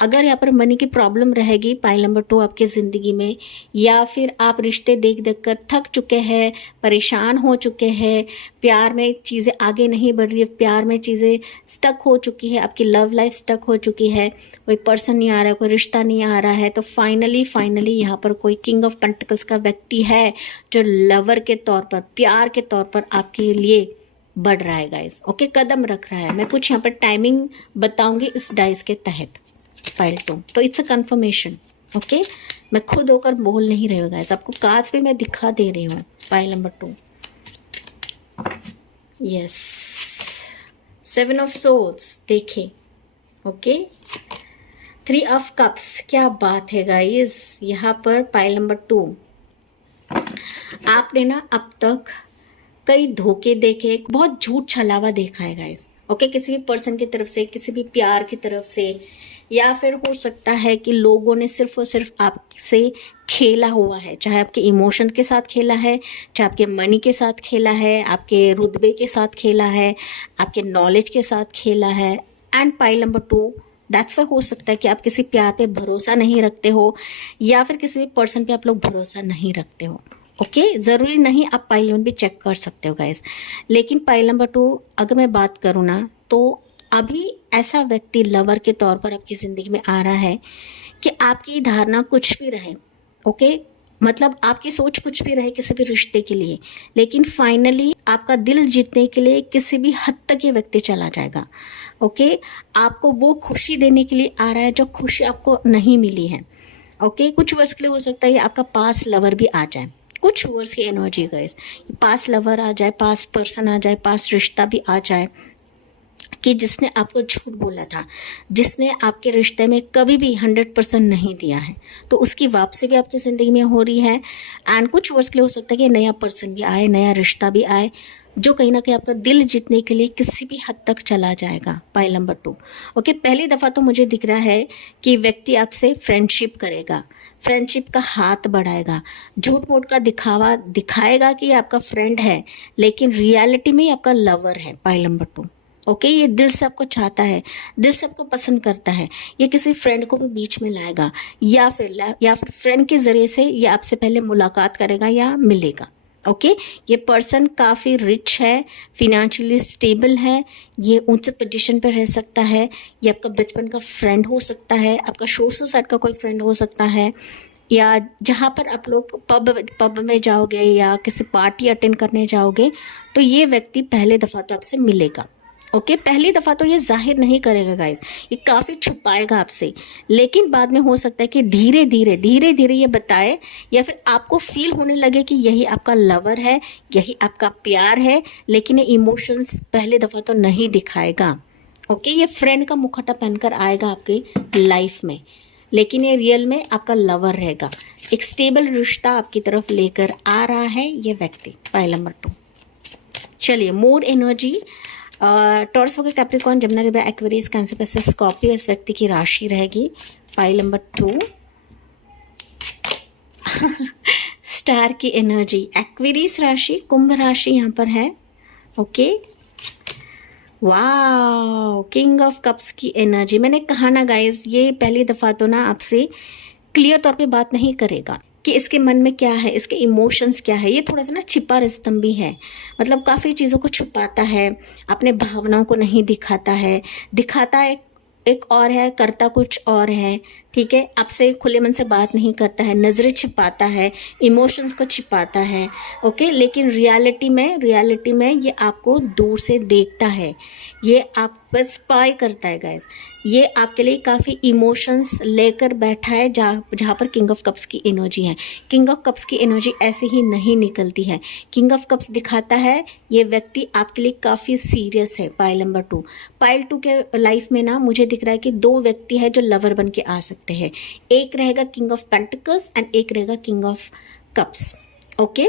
अगर यहाँ पर मनी की प्रॉब्लम रहेगी पाइल नंबर 2 आपकी ज़िंदगी में, या फिर आप रिश्ते देख देख कर थक चुके हैं, परेशान हो चुके हैं, प्यार में चीज़ें आगे नहीं बढ़ रही है, प्यार में चीज़ें स्टक हो चुकी है, आपकी लव लाइफ स्टक हो चुकी है, कोई पर्सन नहीं आ रहा है, कोई रिश्ता नहीं आ रहा है, तो फाइनली यहाँ पर कोई किंग ऑफ पेंटिकल्स का व्यक्ति है जो लवर के तौर पर, प्यार के तौर पर आपके लिए बढ़ रहा है गाइस। ओके, कदम रख रहा है। मैं कुछ यहाँ पर टाइमिंग बताऊंगी इस डाइस के तहत पाइल 2, तो इट्स अ कंफर्मेशन। ओके, मैं खुद होकर बोल नहीं रही हूँ गाइस, आपको कार्ड्स पे मैं दिखा दे रही हूँ। Pile number 2, yes, 7 of swords देखिए। ओके, 3 ऑफ कप्स, क्या बात है गाइस। यहाँ पर पाइल नंबर 2, आपने ना अब तक कई धोखे देखे, बहुत झूठ छलावा देखा है गाइस। ओके, किसी भी पर्सन की तरफ से, किसी भी प्यार की तरफ से, या फिर हो सकता है कि लोगों ने सिर्फ और सिर्फ आपसे खेला हुआ है, चाहे आपके इमोशन के साथ खेला है, चाहे आपके मनी के साथ खेला है, आपके रुतबे के साथ खेला है, आपके नॉलेज के साथ खेला है। And pile number 2, that's why हो सकता है कि आप किसी प्यार पे भरोसा नहीं रखते हो, या फिर किसी भी पर्सन पे आप लोग भरोसा नहीं रखते हो। ओके, ज़रूरी नहीं, आप पाइल 1 भी चेक कर सकते हो गाइस। लेकिन पाइल नंबर 2 अगर मैं बात करूँ ना, तो अभी ऐसा व्यक्ति लवर के तौर पर आपकी ज़िंदगी में आ रहा है कि आपकी धारणा कुछ भी रहे। ओके, मतलब आपकी सोच कुछ भी रहे किसी भी रिश्ते के लिए, लेकिन फाइनली आपका दिल जीतने के लिए किसी भी हद तक ये व्यक्ति चला जाएगा। ओके, आपको वो खुशी देने के लिए आ रहा है जो खुशी आपको नहीं मिली है। ओके, कुछ वर्ष के लिए हो सकता है आपका पास लवर भी आ जाए, कुछ वर्ष की एनर्जी गाइस, पास लवर आ जाए, पास पर्सन आ जाए, पास रिश्ता भी आ जाए कि जिसने आपको झूठ बोला था, जिसने आपके रिश्ते में कभी भी 100% नहीं दिया है, तो उसकी वापसी भी आपकी ज़िंदगी में हो रही है। एंड कुछ वर्ष के लिए हो सकता है कि नया पर्सन भी आए, नया रिश्ता भी आए, जो कहीं ना कहीं आपका दिल जीतने के लिए किसी भी हद तक चला जाएगा। पाइल नंबर 2, ओके, पहली दफ़ा तो मुझे दिख रहा है कि व्यक्ति आपसे फ्रेंडशिप करेगा, फ्रेंडशिप का हाथ बढ़ाएगा, झूठ मूठ का दिखावा दिखाएगा कि आपका फ्रेंड है, लेकिन रियलिटी में आपका लवर है। पाइल नंबर 2, ओके, ये दिल से आपको चाहता है, दिल से आपको पसंद करता है, ये किसी फ्रेंड को भी बीच में लाएगा, या फिर फ्रेंड के ज़रिए से ये आपसे पहले मुलाकात करेगा या मिलेगा। ओके, ये पर्सन काफ़ी रिच है, फिनेंशियली स्टेबल है, ये ऊंचे पोजीशन पर रह सकता है, ये आपका बचपन का फ्रेंड हो सकता है, आपका सोशल साइड का कोई फ्रेंड हो सकता है, या जहाँ पर आप लोग पब में जाओगे या किसी पार्टी अटेंड करने जाओगे, तो ये व्यक्ति पहले दफ़ा तो आपसे मिलेगा। ओके, पहली दफ़ा तो ये जाहिर नहीं करेगा गाइस, ये काफ़ी छुपाएगा आपसे, लेकिन बाद में हो सकता है कि धीरे धीरे ये बताए, या फिर आपको फील होने लगे कि यही आपका लवर है, यही आपका प्यार है, लेकिन ये इमोशंस पहले दफ़ा तो नहीं दिखाएगा। ओके, ये फ्रेंड का मुखौटा पहनकर आएगा आपकी लाइफ में, लेकिन ये रियल में आपका लवर रहेगा। एक स्टेबल रिश्ता आपकी तरफ लेकर आ रहा है ये व्यक्ति। पाइल नंबर 2, चलिए मूड एनर्जी। टॉरस होकर कैप्रिकॉर्न, जमुना, Libra, Aquarius, Cancer, Pisces, Scorpio इस व्यक्ति की राशि रहेगी। पाइल नंबर 2, स्टार की एनर्जी, एक्वेरियस राशि, कुंभ राशि यहाँ पर है। ओके, वाह, किंग ऑफ कप्स की एनर्जी। मैंने कहा ना गाइज, ये पहली दफ़ा तो ना आपसे क्लियर तौर पे बात नहीं करेगा कि इसके मन में क्या है, इसके इमोशंस क्या है। ये थोड़ा सा ना छिपा रिस्तम भी है, मतलब काफ़ी चीज़ों को छुपाता है, अपने भावनाओं को नहीं दिखाता है, दिखाता एक और है, करता कुछ और है। ठीक है, आपसे खुले मन से बात नहीं करता है, नज़रें छिपाता है, इमोशंस को छिपाता है। ओके, लेकिन रियलिटी में ये आपको दूर से देखता है, ये आप पर स्पाई करता है गाइस। ये आपके लिए काफ़ी इमोशंस लेकर बैठा है, जहाँ पर किंग ऑफ कप्स की एनर्जी है। किंग ऑफ कप्स की एनर्जी ऐसे ही नहीं निकलती है। किंग ऑफ कप्स दिखाता है ये व्यक्ति आपके लिए काफ़ी सीरियस है। पाइल नंबर 2, पाइल 2 के लाइफ में ना मुझे दिख रहा है कि 2 व्यक्ति है जो लवर बन के आ सकते हैं। एक रहेगा किंग ऑफ पेंटिकल्स एंड एक रहेगा किंग ऑफ कप्स। ओके,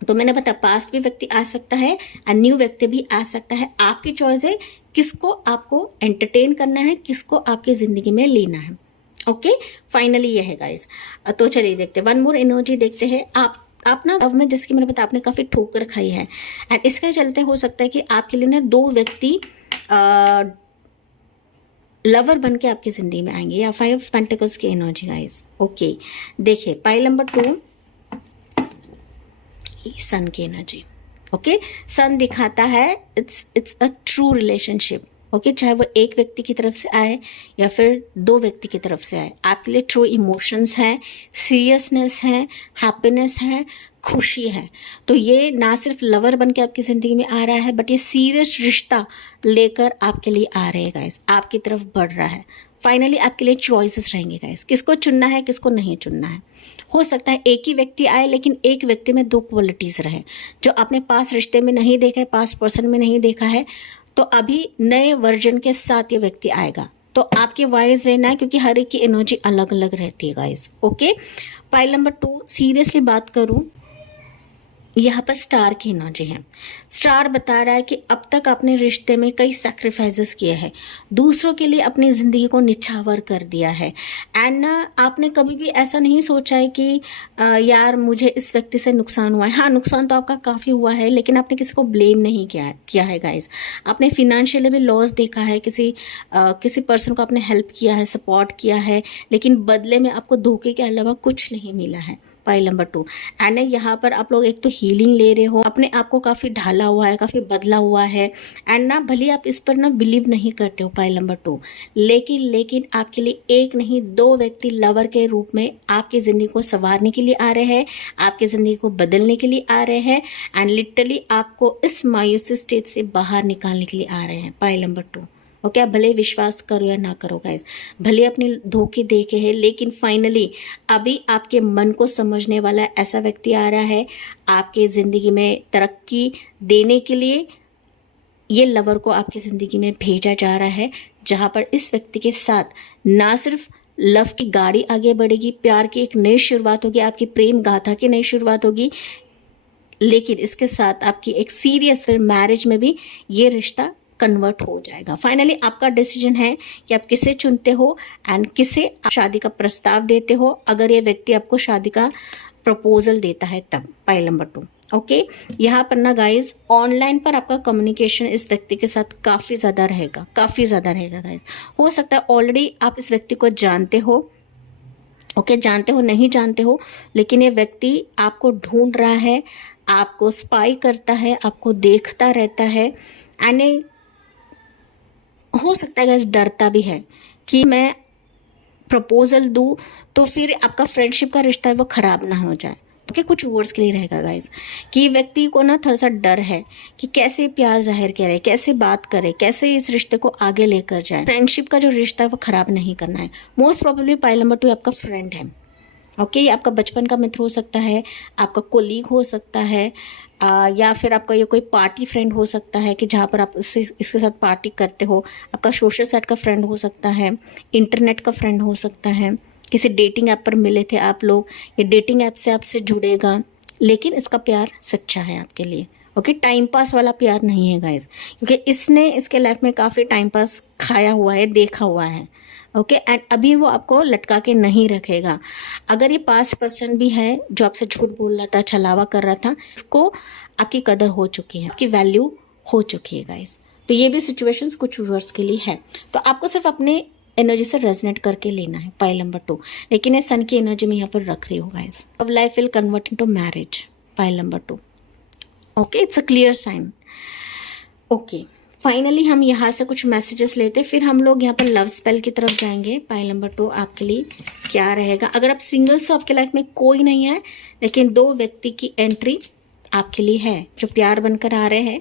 तो मैंने बताया पास्ट भी व्यक्ति आ सकता है एंड न्यू व्यक्ति भी आ सकता है। आपकी चॉइस है किसको आपको एंटरटेन करना है, किसको आपकी ज़िंदगी में लेना है। ओके, फाइनली ये है गाइस। तो चलिए देखते हैं, वन मोर एनर्जी देखते हैं। आप आप ना अब में जैसे कि मैंने बताया आपने काफ़ी ठोकर खाई है एंड इसके चलते हो सकता है कि आपके लिए ना 2 व्यक्ति लवर बन के आपकी ज़िंदगी में आएंगे या 5 ऑफ पेंटिकल्स की एनर्जी गाइस। ओके, देखिए पाइल नंबर 2 सन की एनर्जी। ओके, सन दिखाता है it's a true relationship. Okay, चाहे वो एक व्यक्ति की तरफ से आए या फिर 2 व्यक्ति की तरफ से आए, आपके लिए ट्रू इमोशंस है, सीरियसनेस है, हैप्पीनेस है, खुशी है। तो ये ना सिर्फ लवर बन के आपकी ज़िंदगी में आ रहा है, बट ये सीरियस रिश्ता लेकर आपके लिए आ रहे हैं गाइस, आपकी तरफ बढ़ रहा है। फाइनली आपके लिए चॉइसेस रहेंगे गाइस, किसको चुनना है, किसको नहीं चुनना है। हो सकता है एक ही व्यक्ति आए लेकिन एक व्यक्ति में 2 क्वालिटीज़ रहे जो आपने पास रिश्ते में नहीं देखा है, पास पर्सन में नहीं देखा है। तो अभी नए वर्जन के साथ ये व्यक्ति आएगा, तो आपके वाइज रहना है क्योंकि हर एक की एनर्जी अलग अलग रहती है guys. Okay, pile number 2 seriously बात करूं, यहाँ पर स्टार की एनर्जी है। स्टार बता रहा है कि अब तक आपने रिश्ते में कई सैक्रिफाइसेस किए हैं, दूसरों के लिए अपनी ज़िंदगी को निछावर कर दिया है एंड ना आपने कभी भी ऐसा नहीं सोचा है कि यार मुझे इस व्यक्ति से नुकसान हुआ है। हाँ, नुकसान तो आपका काफ़ी हुआ है लेकिन आपने किसी को ब्लेम नहीं किया है गाइस। आपने फिनेंशियली भी लॉस देखा है, किसी पर्सन को आपने हेल्प किया है, सपोर्ट किया है, लेकिन बदले में आपको धोखे के अलावा कुछ नहीं मिला है। पाइल नंबर 2 एंड यहाँ पर आप लोग एक तो हीलिंग ले रहे हो, अपने आप को काफ़ी ढाला हुआ है, काफ़ी बदला हुआ है एंड ना भले आप इस पर ना बिलीव नहीं करते हो पाइल नंबर 2, लेकिन आपके लिए एक नहीं 2 व्यक्ति लवर के रूप में आपकी ज़िंदगी को संवारने के लिए आ रहे हैं, आपकी ज़िंदगी को बदलने के लिए आ रहे हैं एंड लिटरली आपको इस मायूसी स्टेट से बाहर निकालने के लिए आ रहे हैं। पाइल नंबर 2, ओके, आप भले विश्वास करो या ना करो गाइस, भले अपने धोखे देखे हैं, लेकिन फाइनली अभी आपके मन को समझने वाला ऐसा व्यक्ति आ रहा है आपके ज़िंदगी में तरक्की देने के लिए। ये लवर को आपकी ज़िंदगी में भेजा जा रहा है जहाँ पर इस व्यक्ति के साथ ना सिर्फ लव की गाड़ी आगे बढ़ेगी, प्यार की एक नई शुरुआत होगी, आपकी प्रेम गाथा की नई शुरुआत होगी, लेकिन इसके साथ आपकी एक सीरियस फिर मैरिज में भी ये रिश्ता कन्वर्ट हो जाएगा। फाइनली आपका डिसीजन है कि आप किसे चुनते हो एंड किसे आप शादी का प्रस्ताव देते हो, अगर ये व्यक्ति आपको शादी का प्रपोजल देता है तब। पाइल नंबर 2, ओके, यहाँ पर ना गाइज ऑनलाइन पर आपका कम्युनिकेशन इस व्यक्ति के साथ काफ़ी ज़्यादा रहेगा गाइज। हो सकता है ऑलरेडी आप इस व्यक्ति को जानते हो, ओके, जानते हो नहीं जानते हो, लेकिन ये व्यक्ति आपको ढूंढ रहा है, आपको स्पाई करता है, आपको देखता रहता है एंड हो सकता है गाइस डरता भी है कि मैं प्रपोजल दूं तो फिर आपका फ्रेंडशिप का रिश्ता है वो ख़राब ना हो जाए। ओके, कुछ वर्ड्स के लिए रहेगा गाइस कि व्यक्ति को ना थोड़ा सा डर है कि कैसे प्यार जाहिर करे, कैसे बात करे, कैसे इस रिश्ते को आगे लेकर जाए। फ्रेंडशिप का जो रिश्ता है वो ख़राब नहीं करना है। मोस्ट प्रोबेबली पाइल नंबर 2 आपका फ्रेंड है। ओके, ये आपका बचपन का मित्र हो सकता है, आपका कोलीग हो सकता है, या फिर आपका ये कोई पार्टी फ्रेंड हो सकता है कि जहाँ पर आप इसके साथ पार्टी करते हो। आपका सोशल साइट का फ्रेंड हो सकता है, इंटरनेट का फ्रेंड हो सकता है, किसी डेटिंग ऐप पर मिले थे आप लोग, ये डेटिंग ऐप से आपसे जुड़ेगा, लेकिन इसका प्यार सच्चा है आपके लिए। ओके, टाइम पास वाला प्यार नहीं है गाइज, क्योंकि इसने इसके लाइफ में काफ़ी टाइम पास खाया हुआ है, देखा हुआ है। ओके, एंड अभी वो आपको लटका के नहीं रखेगा। अगर ये पास्ट पर्सन भी है जो आपसे झूठ बोल रहा था, छलावा कर रहा था, इसको आपकी कदर हो चुकी है, आपकी वैल्यू हो चुकी है गाइज। तो ये भी सिचुएशंस कुछ व्यूअर्स के लिए है, तो आपको सिर्फ अपने एनर्जी से रेजोनेट करके लेना है। पाइल नंबर 2, लेकिन ये सन की एनर्जी में यहाँ पर रख रही हो गाइज। अब life will convert into marriage. Pile number 2, okay, it's a clear sign. Okay, finally हम यहाँ से कुछ मैसेजेस लेते, फिर हम लोग यहाँ पर लव स्पेल की तरफ जाएंगे। पाइल नंबर 2 आपके लिए क्या रहेगा? अगर आप सिंगल्स हो, आपके लाइफ में कोई नहीं है, लेकिन 2 व्यक्ति की एंट्री आपके लिए है जो प्यार बनकर आ रहे हैं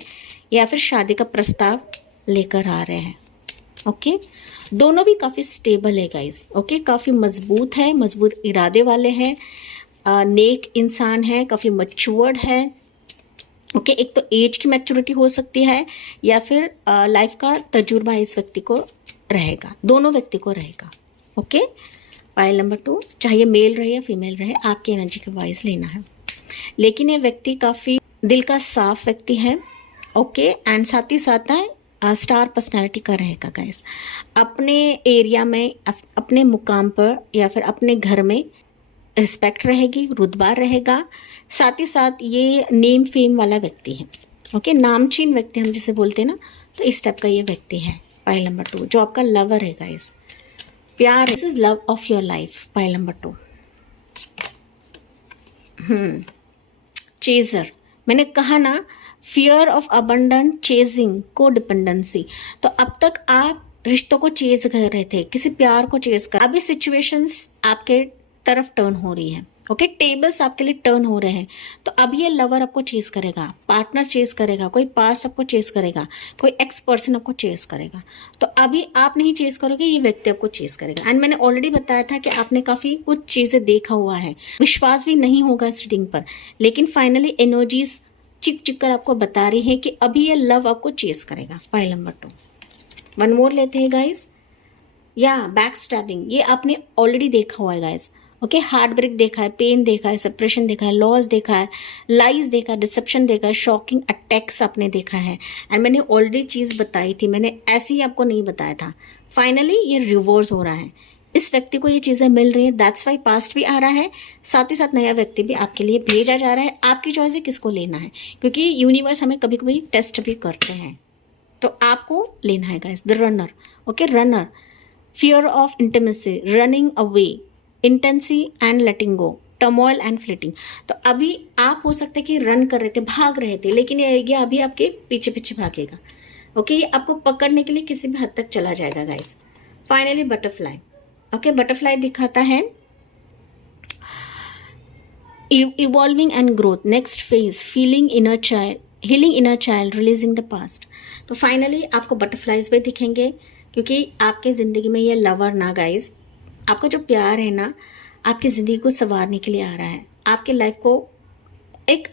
या फिर शादी का प्रस्ताव लेकर आ रहे हैं। ओके, दोनों भी काफ़ी स्टेबल है गाइस। ओके, काफ़ी मजबूत है, मजबूत इरादे वाले हैं, नेक इंसान है, काफ़ी मैच्योर्ड है। ओके, एक तो एज की मैच्योरिटी हो सकती है या फिर लाइफ का तजुर्बा इस व्यक्ति को रहेगा, दोनों व्यक्ति को रहेगा। ओके, पाइल नंबर 2, चाहे ये मेल रहे या फीमेल रहे, आपकी एनर्जी के वाइज लेना है। लेकिन ये व्यक्ति काफ़ी दिल का साफ व्यक्ति है। ओके, एंड साथ ही साथ है स्टार पर्सनैलिटी का रहेगा गाइस। अपने एरिया में, अपने मुकाम पर या फिर अपने घर में रिस्पेक्ट रहेगी, रुतबा रहेगा, साथ ही साथ ये नेम फेम वाला व्यक्ति है। ओके, नामचीन व्यक्ति हम जिसे बोलते हैं ना, तो इस टाइप का ये व्यक्ति है। पाइल नंबर 2 जो आपका लवर है गाइस, प्यार, this is love of your life. Pile number 2 chaser, मैंने कहा ना, फियर ऑफ अबंडेंट, चेजिंग, को डिपेंडेंसी। तो अब तक आप रिश्तों को चेज कर रहे थे, किसी प्यार को चेज कर, अभी सिचुएशंस आपके तरफ टर्न हो रही है। ओके, टेबल्स आपके लिए टर्न हो रहे हैं। तो अब ये लवर आपको चेस करेगा, पार्टनर चेस करेगा, कोई पास्ट आपको चेस करेगा, कोई एक्स पर्सन आपको चेस करेगा। तो अभी आप नहीं चेस करोगे, ये व्यक्ति आपको चेस करेगा। एंड मैंने ऑलरेडी बताया था कि आपने काफ़ी कुछ चीज़ें देखा हुआ है, विश्वास भी नहीं होगा इस रीडिंग पर, लेकिन फाइनली एनर्जीज चिक चिक कर आपको बता रही है कि अभी ये लव आपको चेस करेगा। पाइल नंबर 2 वन मोर लेते हैं गाइस। या बैक स्टैबिंग, ये आपने ऑलरेडी देखा हुआ है गाइस। ओके, हार्ट ब्रेक देखा है, पेन देखा है, सेपरेशन देखा है, लॉस देखा है, लाइज देखा है, डिसेप्शन देखा है, शॉकिंग अटैक्स आपने देखा है। एंड मैंने ऑलरेडी चीज़ बताई थी, मैंने ऐसे ही आपको नहीं बताया था। फाइनली ये रिवर्स हो रहा है, इस व्यक्ति को ये चीज़ें मिल रही हैं, दैट्स वाई पास्ट भी आ रहा है, साथ ही साथ नया व्यक्ति भी आपके लिए भेजा जा रहा है। आपकी चॉइस है किसको लेना है, क्योंकि यूनिवर्स हमें कभी कभी टेस्ट भी करते हैं, तो आपको लेना है guys the runner. Okay, runner, fear of intimacy, running away, intensity and letting go, turmoil and flitting. तो अभी आप हो सकता है कि रन कर रहे थे, भाग रहे थे, लेकिन ये अभी आपके पीछे पीछे भागेगा। ओके, ये आपको पकड़ने के लिए किसी भी हद तक चला जाएगा guys. Finally butterfly. Okay, butterfly दिखाता है evolving and growth, next phase, feeling inner child, healing inner child, releasing the past. तो फाइनली आपको बटरफ्लाइज भी दिखेंगे, क्योंकि आपके ज़िंदगी में ये लवर ना गाइस, आपका जो प्यार है ना, आपकी ज़िंदगी को संवारने के लिए आ रहा है, आपके लाइफ को एक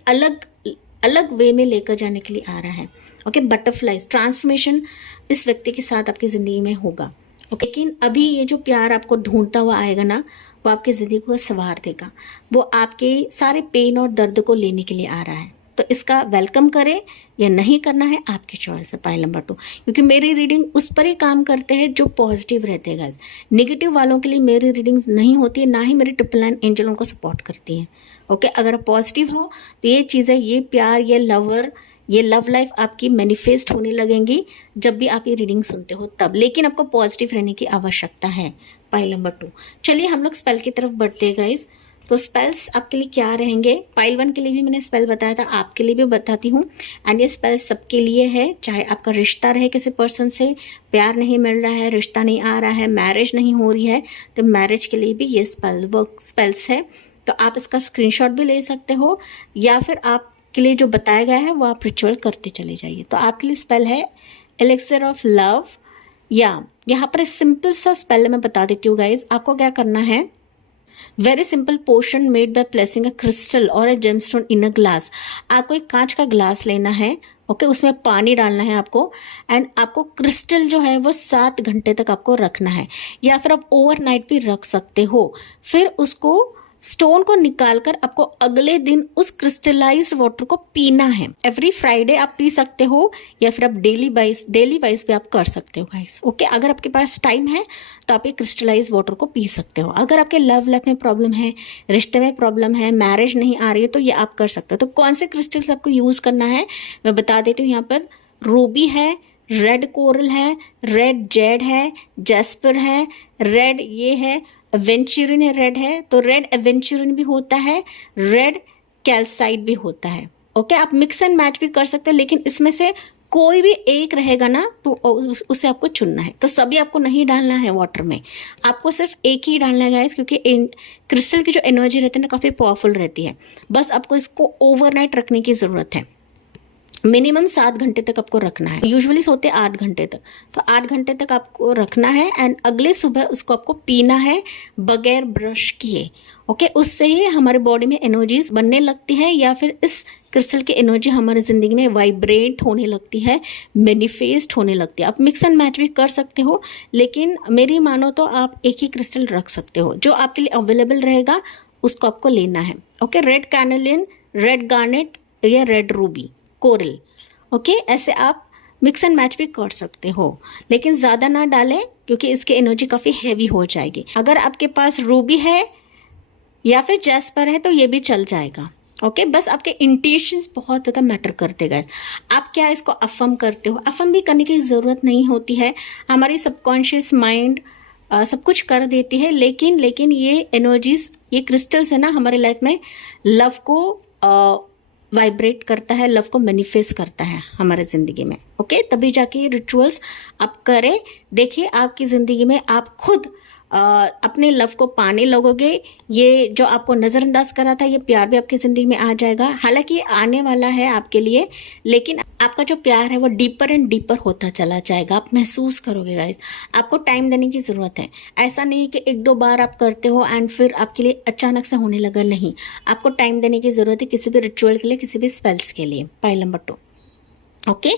अलग वे में लेकर जाने के लिए आ रहा है। ओके, बटरफ्लाइज, ट्रांसफॉर्मेशन इस व्यक्ति के साथ आपकी ज़िंदगी में होगा। ओके, लेकिन अभी ये जो प्यार आपको ढूंढता हुआ आएगा ना, वो आपकी ज़िंदगी को संवार देगा, वो आपके सारे पेन और दर्द को लेने के लिए आ रहा है। तो इसका वेलकम करें या नहीं करना है, आपकी चॉइस है। पाइल नंबर 2, क्योंकि मेरी रीडिंग उस पर ही काम करते हैं जो पॉजिटिव रहते हैं गाइस। नेगेटिव वालों के लिए मेरी रीडिंग्स नहीं होती है, ना ही मेरी ट्रिपल लाइन एंजल उनको सपोर्ट करती हैं। ओके, अगर आप पॉजिटिव हो तो ये चीज़ें, ये प्यार, ये लवर, ये लव लाइफ आपकी मैनिफेस्ट होने लगेंगी जब भी आप ये रीडिंग सुनते हो तब, लेकिन आपको पॉजिटिव रहने की आवश्यकता है। पाइल नंबर 2, चलिए हम लोग स्पेल की तरफ बढ़ते हैं गाइस। तो स्पेल्स आपके लिए क्या रहेंगे, पाइल 1 के लिए भी मैंने स्पेल बताया था, आपके लिए भी बताती हूँ। एंड ये स्पेल सबके लिए है, चाहे आपका रिश्ता रहे किसी पर्सन से, प्यार नहीं मिल रहा है, रिश्ता नहीं आ रहा है, मैरिज नहीं हो रही है, तो मैरिज के लिए भी ये स्पेल्स है। तो आप इसका स्क्रीनशॉट भी ले सकते हो, या फिर आपके लिए जो बताया गया है वो आप रिचुअल करते चले जाइए। तो आपके लिए स्पेल है एलिक्सर ऑफ लव। या यहाँ पर सिंपल सा स्पेल मैं बता देती हूँ गाइज, आपको क्या करना है, very simple potion made by placing a crystal और a gemstone in a glass. आपको एक कांच का ग्लास लेना है, ओके, उसमें पानी डालना है आपको, एंड आपको क्रिस्टल जो है वो 7 घंटे तक आपको रखना है, या फिर आप ओवरनाइट भी रख सकते हो। फिर उसको स्टोन को निकालकर आपको अगले दिन उस क्रिस्टलाइज्ड वाटर को पीना है। एवरी फ्राइडे आप पी सकते हो, या फिर आप डेली वाइज भी आप कर सकते हो गाइस। ओके, अगर आपके पास टाइम है तो आप ये क्रिस्टलाइज्ड वाटर को पी सकते हो। अगर आपके लव लाइफ में प्रॉब्लम है, रिश्ते में प्रॉब्लम है, मैरिज नहीं आ रही है, तो ये आप कर सकते हो। तो कौन से क्रिस्टल्स आपको यूज करना है मैं बता देती हूँ। यहाँ पर रूबी है, रेड कोरल है, रेड जेड है, जैस्पर है, रेड ये है, एवेंचुरिन रेड है, तो रेड एवेंचुरिन भी होता है, रेड कैल्साइट भी होता है। ओके, आप मिक्स एंड मैच भी कर सकते हैं, लेकिन इसमें से कोई भी एक रहेगा ना तो उसे आपको चुनना है। तो सभी आपको नहीं डालना है वाटर में, आपको सिर्फ एक ही डालना है गाइस, क्योंकि क्रिस्टल की जो एनर्जी रहती है ना काफ़ी पावरफुल रहती है। बस आपको इसको ओवरनाइट रखने की ज़रूरत है, मिनिमम 7 घंटे तक आपको रखना है, यूजुअली सोते 8 घंटे तक, तो 8 घंटे तक आपको रखना है। एंड अगले सुबह उसको आपको पीना है बगैर ब्रश किए। ओके, उससे ही हमारे बॉडी में एनर्जीज बनने लगती है, या फिर इस क्रिस्टल की एनर्जी हमारी ज़िंदगी में वाइब्रेट होने लगती है, मैनिफेस्ट होने लगती है। आप मिक्स एंड मैच भी कर सकते हो, लेकिन मेरी मानो तो आप एक ही क्रिस्टल रख सकते हो, जो आपके लिए अवेलेबल रहेगा उसको आपको लेना है। ओके, रेड कैनेलिन, रेड गार्नेट या रेड रूबी कोरल। ओके, ऐसे आप मिक्स एंड मैच भी कर सकते हो, लेकिन ज़्यादा ना डालें क्योंकि इसकी एनर्जी काफ़ी हैवी हो जाएगी। अगर आपके पास रूबी है या फिर जैस्पर है तो ये भी चल जाएगा। ओके बस आपके इंटेंशंस बहुत ज़्यादा मैटर करते गाइस। आप क्या इसको अफर्म करते हो, अफर्म भी करने की ज़रूरत नहीं होती है, हमारी सबकॉन्शियस माइंड सब कुछ कर देती है, लेकिन ये एनर्जीज, ये क्रिस्टल्स है ना, हमारे लाइफ में लव को वाइब्रेट करता है, लव को मैनिफेस्ट करता है हमारे ज़िंदगी में। ओके तभी जाके ये रिचुअल्स आप करें, देखिए आपकी ज़िंदगी में आप खुद अपने लव को पाने लगोगे। ये जो आपको नज़रअंदाज करा था ये प्यार भी आपकी ज़िंदगी में आ जाएगा। हालांकि ये आने वाला है आपके लिए, लेकिन आपका जो प्यार है वो डीपर एंड डीपर होता चला जाएगा। आप महसूस करोगे गाइस, आपको टाइम देने की ज़रूरत है। ऐसा नहीं कि एक दो बार आप करते हो एंड फिर आपके लिए अचानक से होने लगा, नहीं, आपको टाइम देने की ज़रूरत है किसी भी रिचुअल के लिए, किसी भी स्पेल्स के लिए। Pile number 2। ओके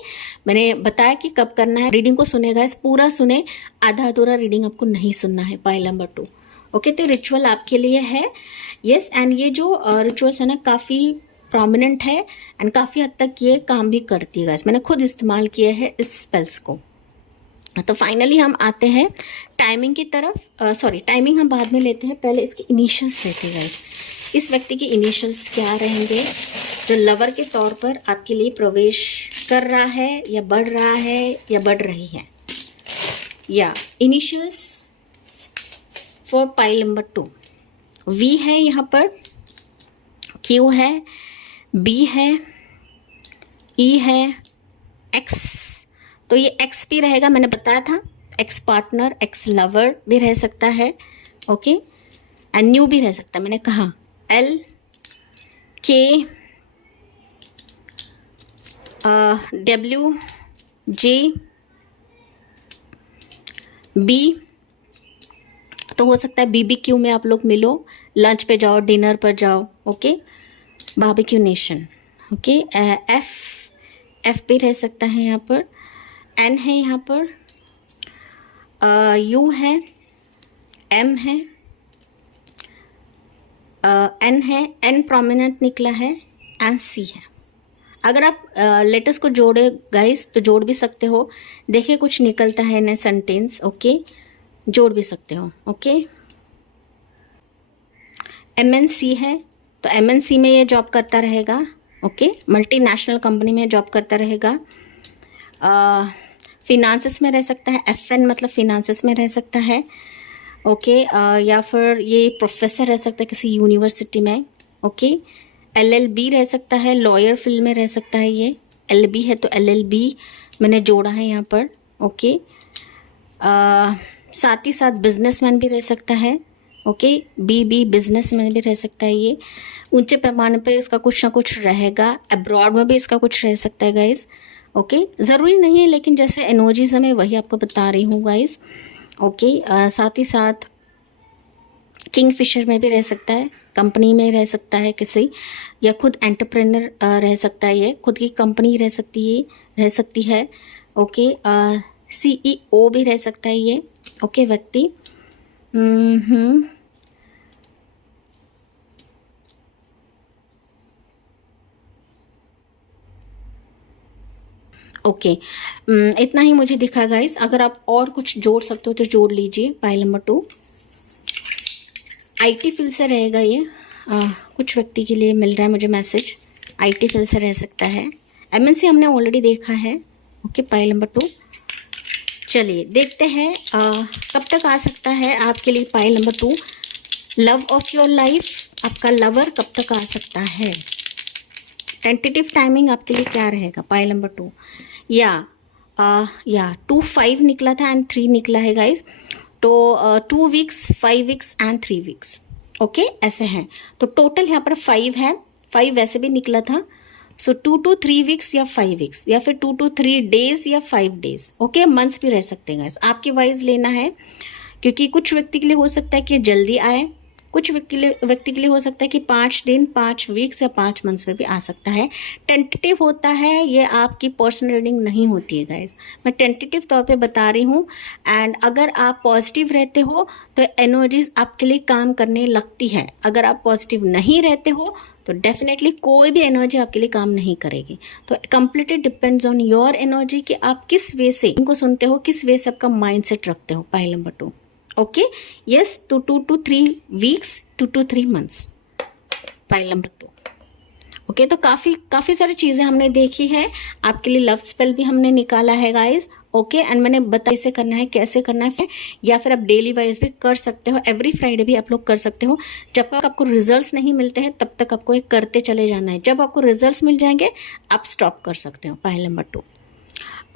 मैंने बताया कि कब करना है। रीडिंग को सुनेगा इस पूरा सुने, आधा अधूरा रीडिंग आपको नहीं सुनना है। Pile number 2। ओके तो रिचुअल आपके लिए है। यस एंड ये जो रिचुअल्स है ना काफ़ी प्रोमिनेंट है एंड काफ़ी हद तक ये काम भी करती है गाइस। मैंने खुद इस्तेमाल किया है इस स्पेल्स को। तो फाइनली हम आते हैं टाइमिंग की तरफ। सॉरी टाइमिंग हम बाद में लेते हैं, पहले इसके इनिशियल्स लेते हैं गाइस। इस व्यक्ति के इनिशियल्स क्या रहेंगे जो लवर के तौर पर आपके लिए प्रवेश कर रहा है या बढ़ रहा है या बढ़ रही है। या initials for pile number 2। V है यहाँ पर, क्यू है, बी है, ई है, एक्स। तो ये एक्स भी रहेगा, मैंने बताया था, एक्स पार्टनर, एक्स लवर भी रह सकता है। ओके एंड न्यू भी रह सकता है, मैंने कहा। एल, के, डब्ल्यू, जे, बी। तो हो सकता है BBQ में आप लोग मिलो, लंच पे जाओ, डिनर पर जाओ। Okay Barbeque Nation. Okay F भी रह सकता है यहाँ पर। एन है यहाँ पर, यू है, एम है, एन है, एन प्रोमिनेंट निकला है, एंड सी है। अगर आप लेटर्स को जोड़े गाइस तो जोड़ भी सकते हो, देखिए कुछ निकलता है नए सेंटेंस। ओके जोड़ भी सकते हो। ओके MNC है तो MNC में ये जॉब करता रहेगा। ओके मल्टीनेशनल कंपनी में जॉब करता रहेगा। फिनांसेस में रह सकता है, FN मतलब फिनांसेस में रह सकता है। ओके या फिर ये प्रोफेसर रह सकता है किसी यूनिवर्सिटी में। ओके LLB रह सकता है, लॉयर फील्ड में रह सकता है। ये LB है तो LLB मैंने जोड़ा है यहाँ पर। ओके साथ ही साथ बिजनेसमैन भी रह सकता है। ओके BB बिजनेसमैन भी रह सकता है। ये ऊंचे पैमाने पे इसका कुछ ना कुछ रहेगा, अब्रॉड में भी इसका कुछ रह सकता है गाइस। ओके ज़रूरी नहीं है, लेकिन जैसे एनर्जीज है मैं वही आपको बता रही हूँ गाइस। ओके साथ ही साथ किंगफिशर में भी रह सकता है, कंपनी में रह सकता है किसी, या खुद एंटरप्रेन्योर रह सकता है, ये खुद की कंपनी रह सकती है। ओके CEO भी रह सकता है ये। ओके व्यक्ति ओके इतना ही मुझे दिखा गाइस। अगर आप और कुछ जोड़ सकते हो तो जोड़ लीजिए। पाइल नंबर 2 IT फील्ड से रहेगा ये। कुछ व्यक्ति के लिए मिल रहा है मुझे मैसेज, IT फील्ड से रह सकता है। MNC हमने ऑलरेडी देखा है। ओके पाइल नंबर 2 चलिए देखते हैं कब तक आ सकता है आपके लिए pile number 2। Love of your life, आपका लवर कब तक आ सकता है। टेंटेटिव टाइमिंग आपके लिए क्या रहेगा पाइल नंबर 2। या 2, 5 निकला था एंड 3 निकला है गाइस। तो 2 weeks, 5 weeks and 3 weeks. Okay ऐसे हैं, तो टोटल यहाँ पर 5 है। 5 वैसे भी निकला था, सो 2 to 3 वीक्स या 5 वीक्स, या फिर 2 to 3 डेज या 5 डेज। ओके मंथ्स भी रह सकते हैं गाइस, आपके वाइज लेना है, क्योंकि कुछ व्यक्ति के लिए हो सकता है कि जल्दी आए, कुछ व्यक्ति के लिए हो सकता है कि 5 दिन, 5 वीक्स या 5 मंथ्स में भी आ सकता है। टेंटेटिव होता है, ये आपकी पर्सनल रीडिंग नहीं होती है गाइस, मैं टेंटेटिव तौर पे बता रही हूँ। एंड अगर आप पॉजिटिव रहते हो तो एनर्जीज आपके लिए काम करने लगती है। अगर आप पॉजिटिव नहीं रहते हो तो डेफिनेटली कोई भी एनर्जी आपके लिए काम नहीं करेगी। तो completely depends on your energy कि आप किस वे से इनको सुनते हो, किस वे से आपका माइंडसेट रखते हो। Pile number 2 okay, yes, 2 to 3 weeks, 2 to 3 months, pile number 2। Okay, तो काफ़ी सारी चीज़ें हमने देखी है, आपके लिए लव स्पेल भी हमने निकाला है गाइस। ओके, एंड मैंने बताया कैसे करना है, कैसे करना है, या फिर आप डेली वाइज भी कर सकते हो, एवरी फ्राइडे भी आप लोग कर सकते हो। जब तक आपको रिजल्ट्स नहीं मिलते हैं तब तक आपको ये करते चले जाना है, जब आपको रिजल्ट्स मिल जाएंगे आप स्टॉप कर सकते हो, पाइल नंबर 2।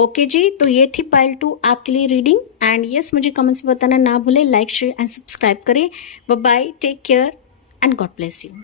ओके जी, तो ये थी पाइल 2 आपके लिए रीडिंग। एंड यस, मुझे कमेंट्स में बताना ना भूले, लाइक शेयर एंड सब्सक्राइब करें। Bye bye, take care and God bless you.